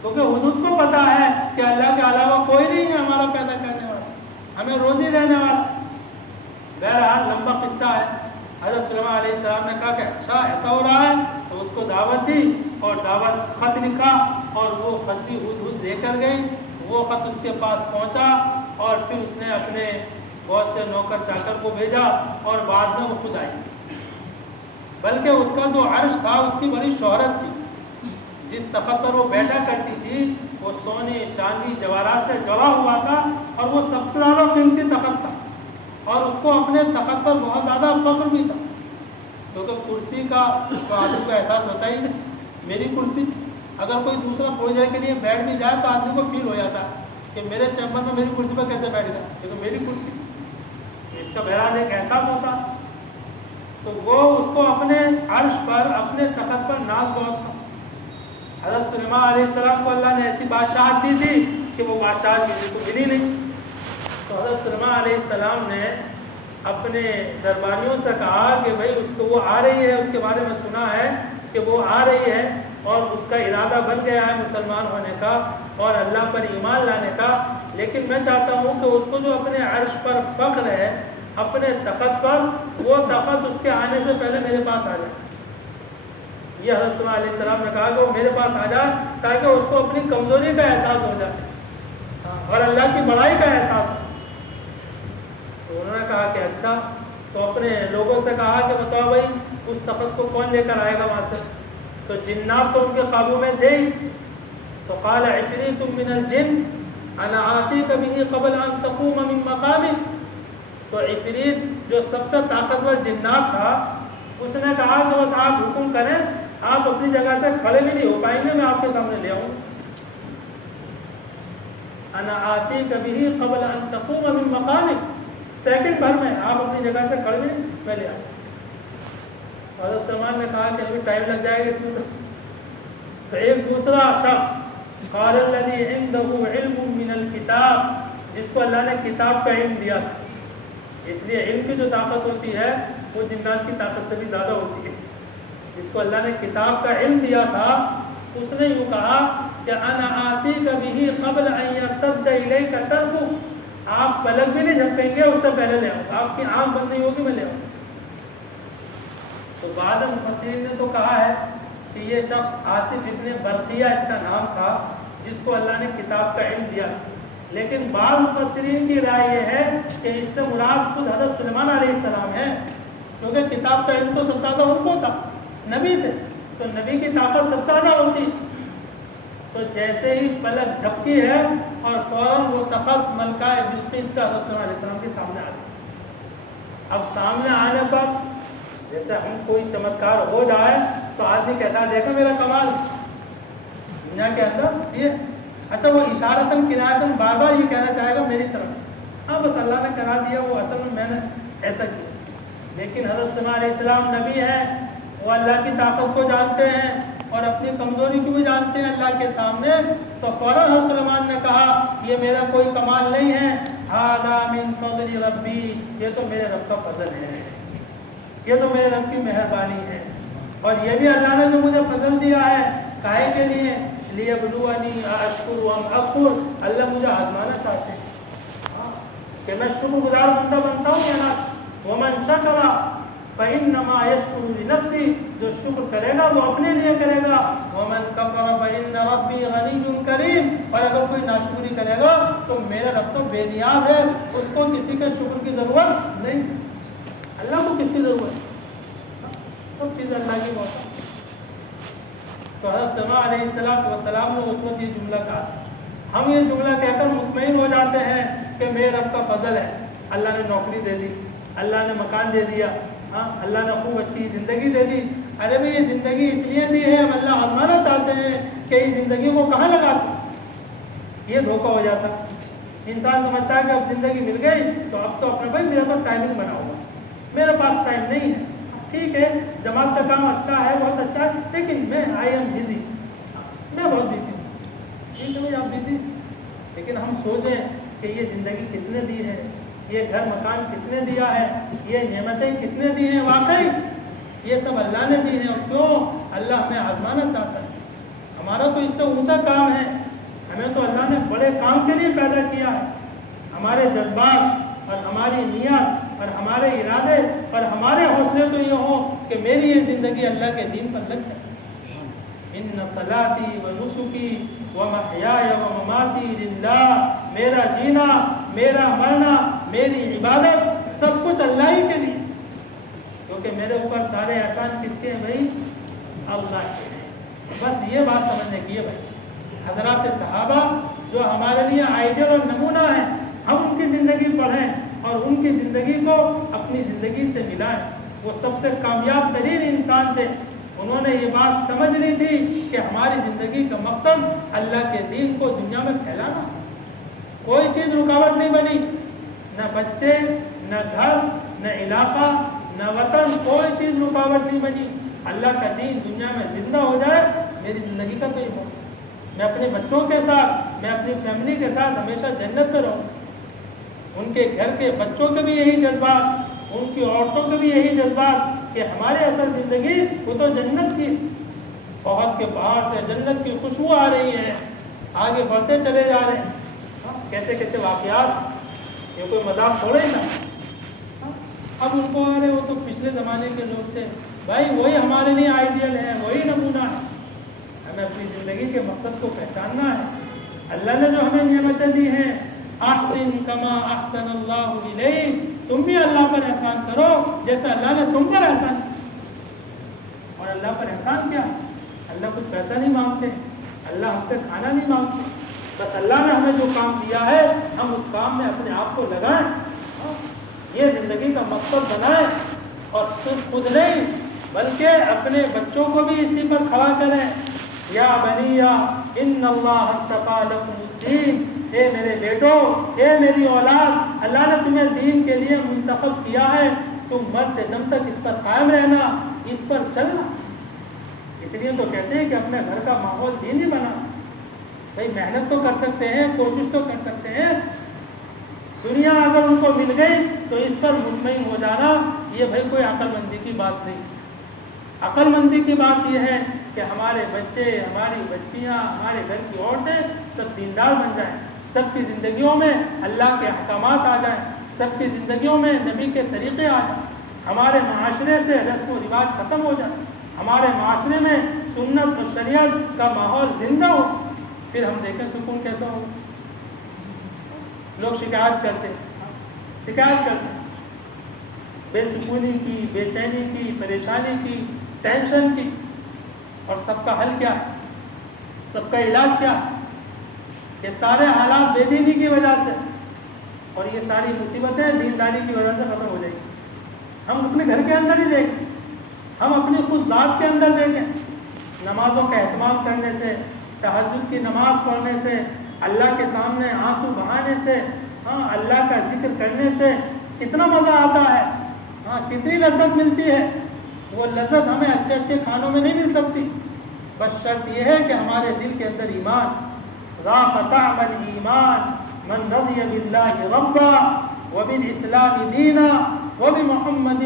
کیونکہ ہدہد کو پتا ہے کہ اللہ کے علاوہ کوئی نہیں ہے ہمارا پیدا کرنے والا، ہمیں روزی دینے والا. بہرحال لمبا قصہ ہے. حضرت سلیمان علیہ السلام نے کہا کہ اچھا ایسا ہو رہا ہے، تو اس کو دعوت دی اور دعوت خط لکھا اور وہ خط بھی ہدہد لے کر گئی. وہ خط اس کے پاس پہنچا اور پھر اس نے اپنے بہت سے نوکر چاکر کو بھیجا اور بعد میں وہ خود آئی. بلکہ اس کا جو عرش تھا اس کی بڑی شہرت تھی. جس تخت پر وہ بیٹھا کرتی تھی وہ سونے چاندی جواہرات سے جڑا ہوا تھا اور وہ سب سے زیادہ قیمتی تخت تھا اور اس کو اپنے تخت پر بہت زیادہ فخر بھی تھا. کیونکہ کرسی کا آدمی کو احساس ہوتا ہی نہیں، میری کرسی. اگر کوئی دوسرا تھوڑی دیر کے لیے بیٹھ بھی جائے تو آدمی کو فیل ہو جاتا ہے کہ میرے چیمبر میں میری کرسی پر کیسے بیٹھ جائے، کیونکہ میری کرسی. اس کا بہرحال ایک احساس ہوتا. تو وہ اس کو اپنے عرش پر اپنے تخت پر ناز بہت تھا. حضرت سلیمان علیہ السلام کو اللہ نے ایسی بادشاہت دی تھی کہ وہ بادشاہت کسی کو ملی نہیں. تو حضرت سلیمان علیہ السلام نے اپنے درباریوں سے کہا کہ بھائی اس کو وہ آ رہی ہے، اس کے بارے میں سنا ہے کہ وہ آ رہی ہے اور اس کا ارادہ بن گیا ہے مسلمان ہونے کا اور اللہ پر ایمان لانے کا، لیکن میں چاہتا ہوں کہ اس کو جو اپنے عرش پر فخر ہے اپنے تخت پر، وہ تخت اس کے آنے سے پہلے میرے پاس آ جائے. یہ حضرت سلیمان علیہ السلام نے کہا کہ وہ میرے پاس آ جائے تاکہ اس کو اپنی کمزوری کا احساس ہو جائے اور اللہ کی بڑائی کا احساس ہو. تو انہوں نے کہا کہ اچھا. تو اپنے لوگوں سے کہا کہ بتاؤ بھائی اس تخت کو کون لے کر آئے گا وہاں سے. تو جنات تو ان کے قابو میں تھے. تو قال عفریت من الجن انا آتیک به قبل ان تقوم من مقامک. تو عفریت جو سب سے طاقتور جنات تھا اس نے کہا کہ بس آپ حکم کریں، آپ اپنی جگہ سے کھڑے بھی نہیں ہو پائیں گے، میں آپ کے سامنے لے آؤں. انا آتیک به قبل ان تقوم من مقامک، سیکنڈ بھر میں آپ اپنی جگہ سے کھڑے ہوئے میں لے آؤں. حضرت سلمان نے کہا کہ ابھی ٹائم لگ جائے گا اس میں. تو ایک دوسرا شخص قال الذی عنده علم من الکتاب، جس کو اللہ نے کتاب کا علم دیا تھا. اس لیے علم کی جو طاقت ہوتی ہے وہ جنات کی طاقت سے بھی زیادہ ہوتی ہے. جس کو اللہ نے کتاب کا علم دیا تھا اس نے یوں کہا کہ انا آتیک به قبل ان یرتد الیک طرفک، آپ پلک بھی نہیں جھپکیں گے اس سے پہلے لے آؤں، آپ کی آنکھ بند نہیں ہوگی میں لے آؤں. تو بعض مفسرین نے تو کہا ہے کہ یہ شخص آصف ابن برقیہ اس کا نام تھا جس کو اللہ نے کتاب کا علم دیا. لیکن بعض مفسرین کی رائے یہ ہے کہ اس سے مراد خود حضرت سلیمان علیہ السلام ہے، کیونکہ کتاب کا علم تو سب سے زیادہ ان کو تھا، نبی تھے. تو نبی کی طاقت سب سے زیادہ ہوتی. تو جیسے ہی پلک جھپکی ہے اور فوراً وہ تخت ملکہ بلقیس کا حضرت علیہ السلام کے سامنے آ گیا. اب سامنے آنے پر جیسے ہم کوئی چمتکار ہو جائے تو آدمی کہتا ہے دیکھو میرا کمال دنیا کے اندر یہ اچھا وہ اشارتاً کنایتاً بار بار یہ کہنا چاہے گا میری طرف. ہاں بس اللہ نے کرا دیا وہ اصل میں نے ایسا کیا. لیکن حضرت صلی اللہ علیہ السلام نبی ہیں, وہ اللہ کی طاقت کو جانتے ہیں اور اپنی کمزوری کو بھی جانتے ہیں اللہ کے سامنے. تو فوراً حضرت سلمان نے کہا یہ میرا کوئی کمال نہیں ہے, ھذا من فضل ربی, یہ تو میرے رب کا فضل ہے, یہ تو میرے رب کی مہربانی ہے. اور یہ بھی اللہ نے جو مجھے فضل دیا ہے کائے کے لیے لیبلونی اشکر ام اکفر, اللہ مجھے آزمانا چاہتے ہیں کہ میں شکر گزار بندہ بنتا ہوں یا نہ. ومن شکر فإنما يشكر لنفسه, جو شکر کرے گا وہ اپنے لیے کرے گا. ومن کفر فإن ربي غني کریم, اور اگر کوئی ناشکری کرے گا تو میرا رب تو بے نیاز ہے, اس کو کسی کے شکر کی ضرورت نہیں. اللہ کو کس کی ضرورت ہے, سب چیز اللہ کی موت. تو حضرت صلی اللہ علیہ السلام نے اس وقت یہ جملہ کہا. ہم یہ جملہ کہہ کر مطمئن ہو جاتے ہیں کہ میرے رب کا فضل ہے, اللہ نے نوکری دے دی, اللہ نے مکان دے دیا, ہاں اللہ نے خوب اچھی زندگی دے دی. ارے بھائی یہ زندگی اس لیے دی ہے, ہم اللہ آزمانا چاہتے ہیں کہ اس زندگی کو کہاں لگاتے. یہ دھوکہ ہو جاتا. انسان سمجھتا ہے کہ اب زندگی مل گئی تو اب تو اپنا بھائی میرے پاس ٹائمنگ بنا ہوگا, میرے پاس ٹائم نہیں ہے. ٹھیک ہے جماعت کا کام اچھا ہے, بہت اچھا ہے, لیکن میں آئی ایم بزی, میں بہت بزی ہوں. ٹھیک ہے بھائی آپ بزی, لیکن ہم سوچیں کہ یہ زندگی کس نے دی ہے, یہ گھر مکان کس نے دیا ہے, یہ نعمتیں کس نے دی ہیں. واقعی یہ سب اللہ نے دی ہیں. اور کیوں اللہ ہمیں آزمانا چاہتا ہے. ہمارا تو اس سے اونچا کام ہے, ہمیں تو اللہ نے بڑے کام کے لیے پیدا کیا ہے. ہمارے جذبات اور ہماری نیت اور ہمارے ارادے اور ہمارے حوصلے تو یہ ہوں کہ میری یہ زندگی اللہ کے دین پر لگ جائے. ان صلاتی و نسکی و محیای و مماتی للہ, میرا جینا, میرا مرنا, میری عبادت سب کچھ اللہ ہی کے لیے. کیونکہ میرے اوپر سارے احسان کس کے ہیں بھائی, اللہ کے ہیں. بس یہ بات سمجھنے کی ہے بھائی. حضرات صحابہ جو ہمارے لیے آئیڈیل اور نمونہ ہیں, ہم ان کی زندگی پڑھیں اور ان کی زندگی کو اپنی زندگی سے ملائیں. وہ سب سے کامیاب ترین انسان تھے. انہوں نے یہ بات سمجھ لی تھی کہ ہماری زندگی کا مقصد اللہ کے دین کو دنیا میں پھیلانا. کوئی چیز رکاوٹ نہیں بنی, نہ بچے, نہ گھر, نہ علاقہ, نہ وطن, کوئی چیز رکاوٹ نہیں بنی. اللہ کا دین دنیا میں زندہ ہو جائے, میری زندگی کا تو یہ مقصد. میں اپنے بچوں کے ساتھ, میں اپنی فیملی کے ساتھ ہمیشہ جنت میں رہوں. ان کے گھر کے بچوں کے بھی یہی جذبات, ان کی عورتوں کے بھی یہی جذبات کہ ہمارے اصل زندگی وہ تو جنت کی. بہت کے باہر سے جنت کی خوشبو آ رہی ہے, آگے بڑھتے چلے جا رہے ہیں. کیسے کیسے واقعات, یہ کوئی مذاق تھوڑے ہی نا. اب ان کو آ رہے وہ تو پچھلے زمانے کے لوگ تھے بھائی, وہی ہمارے لیے آئیڈیل ہے, وہی نمونہ ہے. ہمیں اپنی زندگی کے مقصد کو پہچاننا ہے. اللہ نے جو ہمیں نعمتیں دی ہیں, احسن کما احسن اللہ الیک, تم بھی اللہ پر احسان کرو جیسا اللہ نے تم پر احسان کیا. اور اللہ پر احسان کیا, اللہ کچھ پیسہ نہیں مانگتے, اللہ ہم سے کھانا نہیں مانگتے. بس اللہ نے ہمیں جو کام دیا ہے ہم اس کام میں اپنے آپ کو لگائیں, یہ زندگی کا مقصد بنائیں. اور صرف خود نہیں بلکہ اپنے بچوں کو بھی اسی پر کھڑا کریں. یا بنیا ان اللہ اصطفیٰ لکم الدین, اے میرے بیٹو, اے میری اولاد, اللہ نے تمہیں دین کے لیے منتخب کیا ہے. تم مرتے دم تک اس پر قائم رہنا, اس پر چلنا. اس لیے تو کہتے ہیں کہ اپنے گھر کا ماحول دینی بنا. بھائی محنت تو کر سکتے ہیں, کوشش تو کر سکتے ہیں, دنیا اگر ان کو مل گئی تو اس پر مطمئن ہو جانا یہ بھائی کوئی عقل مندی کی بات نہیں. عقل مندی کی بات یہ ہے کہ ہمارے بچے, ہماری بچیاں, ہمارے گھر کی عورتیں سب دیندار بن جائیں, سب کی زندگیوں میں اللہ کے احکامات آ جائیں, سب کی زندگیوں میں نبی کے طریقے آ جائیں, ہمارے معاشرے سے رسم و رواج ختم ہو جائیں, ہمارے معاشرے میں سنت و شریعت کا ماحول زندہ ہو. پھر ہم دیکھیں سکون کیسا ہو. لوگ شکایت کرتے بے سکونی کی, بے چینی کی, پریشانی کی, ٹینشن کی. اور سب کا حل کیا ہے؟ سب کا علاج کیا ہے؟ یہ سارے حالات بے دینی کی وجہ سے اور یہ ساری مصیبتیں دینداری کی وجہ سے ختم ہو جائیں گی۔ ہم اپنے گھر کے اندر ہی دیکھیں، ہم اپنی خود ذات کے اندر دیکھیں، نمازوں کا اہتمام کرنے سے، تہجد کی نماز پڑھنے سے، اللہ کے سامنے آنسو بہانے سے، اللہ کا ذکر کرنے سے کتنا مزہ آتا ہے، کتنی لذت ملتی ہے۔ وہ لذت ہمیں اچھے اچھے کھانوں میں نہیں مل سکتی، بس شرط یہ ہے کہ ہمارے دل کے اندر ایمان، ذاق طعم الایمان من رضی باللہ ربا وبالاسلام دینا وبمحمد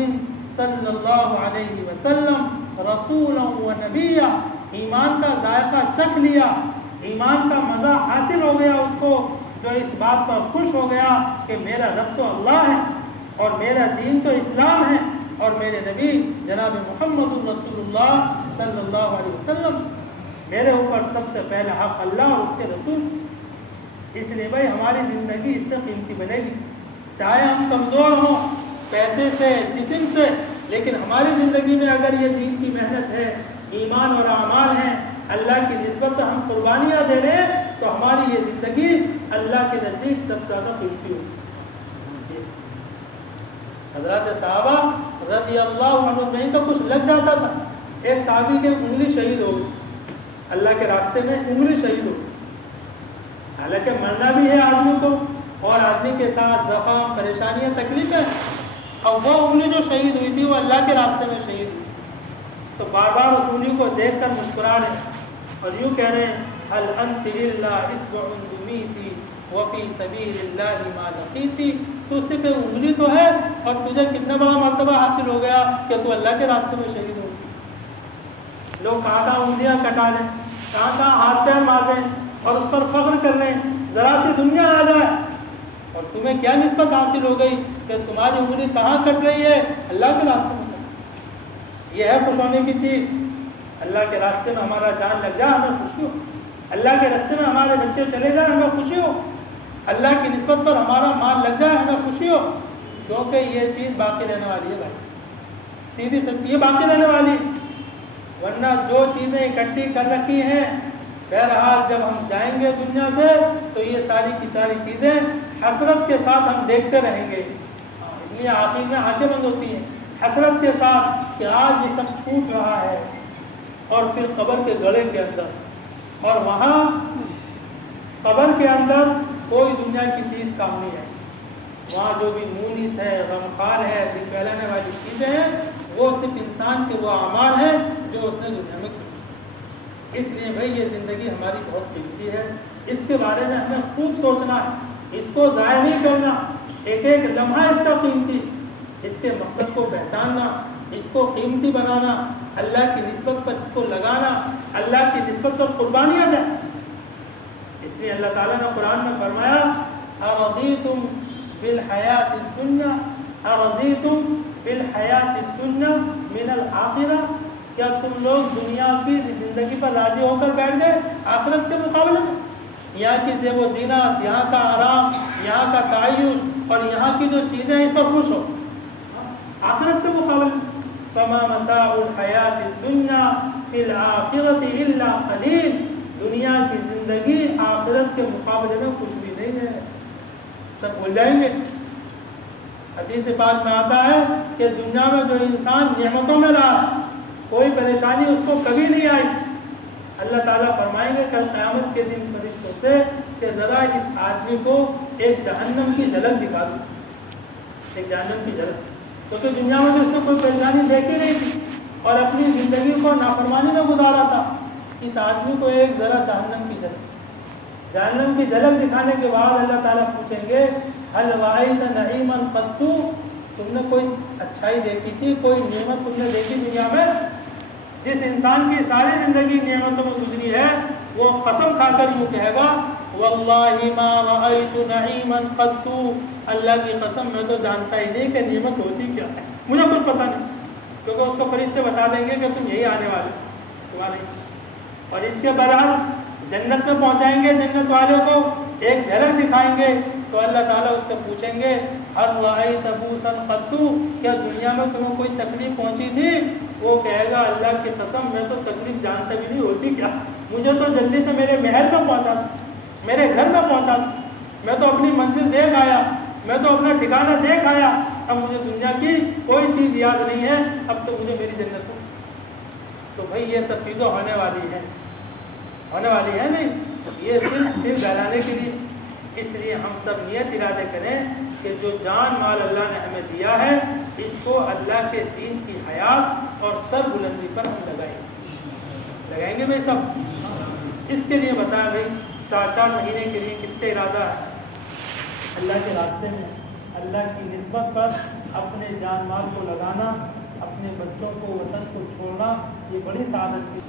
صلی اللہ علیہ وسلم رسولا و نبیا۔ ایمان کا ذائقہ چکھ لیا، ایمان کا مزہ حاصل ہو گیا اس کو، جو اس بات پر خوش ہو گیا کہ میرا رب تو اللہ ہے اور میرا دین تو اسلام ہے اور میرے نبی جناب محمد رسول اللہ صلی اللہ علیہ وسلم، میرے اوپر سب سے پہلا حق اللہ اور اس کے رسول۔ اس لیے بھائی ہماری زندگی اس سے قیمتی بنے گی، چاہے ہم کمزور ہوں پیسے سے، جسم سے، لیکن ہماری زندگی میں اگر یہ دین کی محنت ہے، ایمان اور اعمال ہیں، اللہ کی نسبت ہم قربانیاں دے رہے ہیں، تو ہماری یہ زندگی اللہ کے نزدیک سب سے زیادہ قیمتی ہوگی۔ حضرات صحابہ رضی اللہ عنہ کہیں تو کچھ لگ جاتا تھا، ایک صحابی کی انگلی شہید ہو گئی، اللہ کے راستے میں انگلی شہید ہو گئی، حالانکہ مرنا بھی ہے آدمی کو اور آدمی کے ساتھ زخم، پریشانیاں، تکلیفیں، اور وہ انگلی جو شہید ہوئی تھی وہ اللہ کے راستے میں شہید ہوئی، تو بار بار اس انگلی کو دیکھ کر مسکرا رہے ہیں اور یوں کہہ رہے ہیں هل انت الا اصبع دمیتی وفی سبیل اللہ ما لقیتی۔ تو صرف انگلی تو ہے اور تجھے کتنا بڑا مرتبہ حاصل ہو گیا کہ تو اللہ کے راستے میں شہید ہو گئی۔ لوگ کہاں کہاں انگلیاں کٹا لیں، کہاں کہاں ہاتھ پیر مار دیں اور اس پر فخر کر لیں، ذرا سی دنیا آ جائے، اور تمہیں کیا نسبت حاصل ہو گئی کہ تمہاری انگلی کہاں کٹ رہی ہے؟ اللہ کے راستے میں۔ یہ ہے خوش ہونے کی چیز، اللہ کے راستے میں ہمارا جان لگ جائے ہمیں خوشی ہو، اللہ کے راستے میں ہمارے بچے چلے جائیں ہمیں خوشی ہو، اللہ کی نسبت پر ہمارا مال لگ جائے ہمیں خوشی ہو، کیونکہ یہ چیز باقی رہنے والی ہے بھائی، سیدھی سچی یہ باقی رہنے والی، ورنہ جو چیزیں اکٹھی کر رکھی ہیں بہرحال جب ہم جائیں گے دنیا سے تو یہ ساری کی ساری چیزیں حسرت کے ساتھ ہم دیکھتے رہیں گے، اس لیے آخر میں آنکھیں بند ہوتی ہیں حسرت کے ساتھ کہ آج یہ سب چھوٹ رہا ہے، اور پھر قبر کے گڑھے کے اندر، اور وہاں قبر کے اندر کوئی دنیا کی چیز کام نہیں ہے، وہاں جو بھی مونس ہے، غمخوار ہے، دل پھیلانے والی چیزیں ہیں، وہ صرف انسان کے وہ اعمال ہیں جو اس نے دنیا میں کی۔ اس لیے بھائی یہ زندگی ہماری بہت قیمتی ہے، اس کے بارے میں ہمیں خوب سوچنا ہے، اس کو ضائع نہیں کرنا، ایک ایک لمحہ اس کا قیمتی، اس کے مقصد کو پہچاننا، اس کو قیمتی بنانا، اللہ کی نسبت پر اس کو لگانا، اللہ کی نسبت پر قربانیاں دیں۔ اس لیے اللہ تعالیٰ نے قرآن میں فرمایا اَرَضِيتُمْ بِالْحَيَاةِ الدُّنْيَا اَرَضِيتُمْ بِالْحَيَاةِ الدُّنْيَا مِنَ الْآخِرَةِ، کیا تم لوگ دنیا کی زندگی پر راضی ہو کر بیٹھ گئے آخرت کے مقابلے میں؟ یہاں کی زیب و زینت، یہاں کا آرام، یہاں کا تعیش اور یہاں کی جو چیزیں اس پر خوش ہو آخرت کے مقابلے میں؟ فَمَا مَتَاعُ الْحَيَاةِ الدُّنْيَا فِي الْآخِرَةِ إِلَّا قَلِيلٌ، دنیا کی زندگی آخرت کے مقابلے میں کچھ بھی نہیں ہے، سب بھول جائیں گے۔ حدیث پاک میں آتا ہے کہ دنیا میں جو انسان نعمتوں میں رہا کوئی پریشانی اس کو کبھی نہیں آئی، اللہ تعالیٰ فرمائیں گے کل قیامت کے دن فرشتوں سے کہ ذرا اس آدمی کو ایک جہنم کی جھلک دکھا دو، ایک جہنم کی جھلک، کیونکہ دنیا میں اس نے کوئی پریشانی دیکھی نہیں تھی اور اپنی زندگی کو نافرمانی میں گزارا تھا، اس آدمی کو ایک ذرا جہنم کی جھلک دکھانے کے بعد اللہ تعالیٰ پوچھیں گے هل رأيت نعیما قط، تم نے کوئی اچھائی دیکھی تھی، کوئی نعمت تم نے دیکھی دنیا میں؟ جس انسان کی ساری زندگی نعمتوں میں گزری ہے وہ قسم کھا کر یوں کہے گا واللہ ما رأیت نعیما قط، اللہ کی قسم میں تو جانتا ہی نہیں کہ نعمت ہوتی کیا ہے، مجھے کچھ پتہ نہیں، کیونکہ اس کو فرشتے بتا دیں گے کہ تم یہی آنے والے تمہارے۔ اور اس کے برعکس جنت میں پہنچائیں گے، جنت والے کو ایک جھلک دکھائیں گے تو اللہ تعالیٰ اس سے پوچھیں گے ہل رأیت بؤسا قط، کیا دنیا میں تمہیں کوئی تکلیف پہنچی تھی؟ وہ کہے گا اللہ کی قسم میں تو تکلیف جانتا بھی نہیں ہوتی کیا، مجھے تو جلدی سے میرے محل میں پہنچا، میرے گھر میں پہنچا، میں تو اپنی منزل دیکھ آیا، میں تو اپنا ٹھکانہ دیکھ آیا، اب مجھے دنیا کی کوئی چیز یاد نہیں ہے، اب تو مجھے میری جنت ہو۔ تو بھائی یہ سب چیزیں ہونے والی ہیں، ہونے والی ہے نہیں، یہ صرف دل بہلانے کے لیے۔ اس لیے ہم سب نیت ارادے کریں کہ جو جان مال اللہ نے ہمیں دیا ہے اس کو اللہ کے دین کی حیات اور سر بلندی پر ہم لگائیں گے بھائی سب۔ اس کے لیے بتایا بھائی 4 مہینے کے لیے کس کا ارادہ ہے؟ اللہ کے راستے میں اللہ کی نسبت پر اپنے جان مال کو لگانا، اپنے بچوں کو وطن کو چھوڑنا، یہ بڑی سعادت کی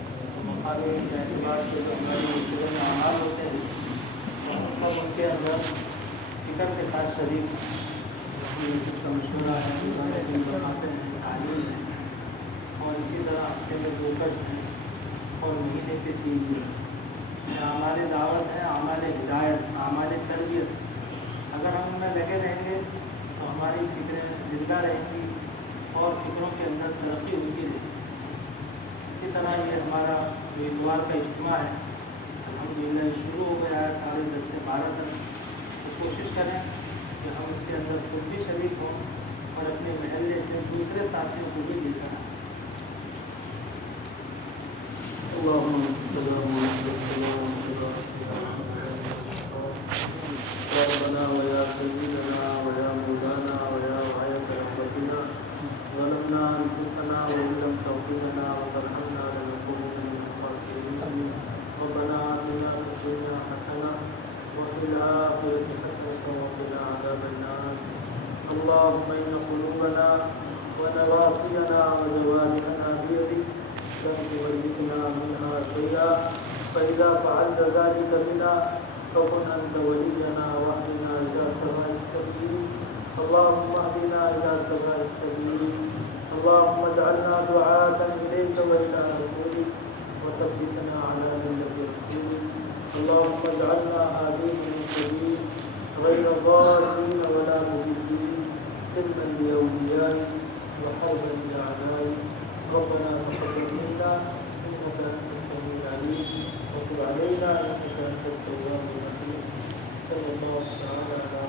اعتبار سے جو ہمارے اعمال ہوتے ہیں سب ان کے اندر فکر کے ساتھ شریک کا مشورہ ہے، بناتے ہیں، تعلیم ہے، اور اسی طرح ہفتے میں 2 کٹ ہیں اور مہینے کے 3 دن اعمال دعوت ہے، اعمال ہدایت، اعمال تربیت۔ اگر ہم ان میں لگے رہیں گے تو ہماری فکریں زندہ رہیں گی اور فکروں کے اندر ترقی ہوتی رہے گی۔ اسی طرح یہ ہمارا جو اتوار کا اجتماع ہے الحمدللہ شروع ہو گیا ہے 10:30 سے 12 تک، تو کوشش کریں کہ ہم اس کے اندر خود بھی شریک ہوں اور اپنے محلے سے دوسرے ساتھیوں کو بھی لے کر آئیں۔ ربنا ويا سيدنا ويا مولانا ويا غاية رحمتنا ظلمنا أنفسنا وإن لم تغفر لنا وترحمنا لنكونن من الخاسرين ربنا آتنا في الدنيا حسنة وفي الآخرة حسنة وقنا عذاب النار اللهم إن قلوبنا ونواصينا وجوارحنا بيدك لم تولنا منها شيئا فإذا فعلت ذلك بنا فكن أنت ولينا واهدنا إلى سواء السبيل اللهم اهدنا إلى سواء السبيل اللهم اجعلنا دعاة إليك وإلى رسولك وثبتنا على ملة رسولك اللهم اجعلنا هادين مهتدين غير ضالين ولا مضلين سلما لأوليائك وحولا لأعدائك ربنا تقبل منا إنك أنت السميع العليم وتب علينا إنك أنت التواب الرحيم صلى الله تعالى على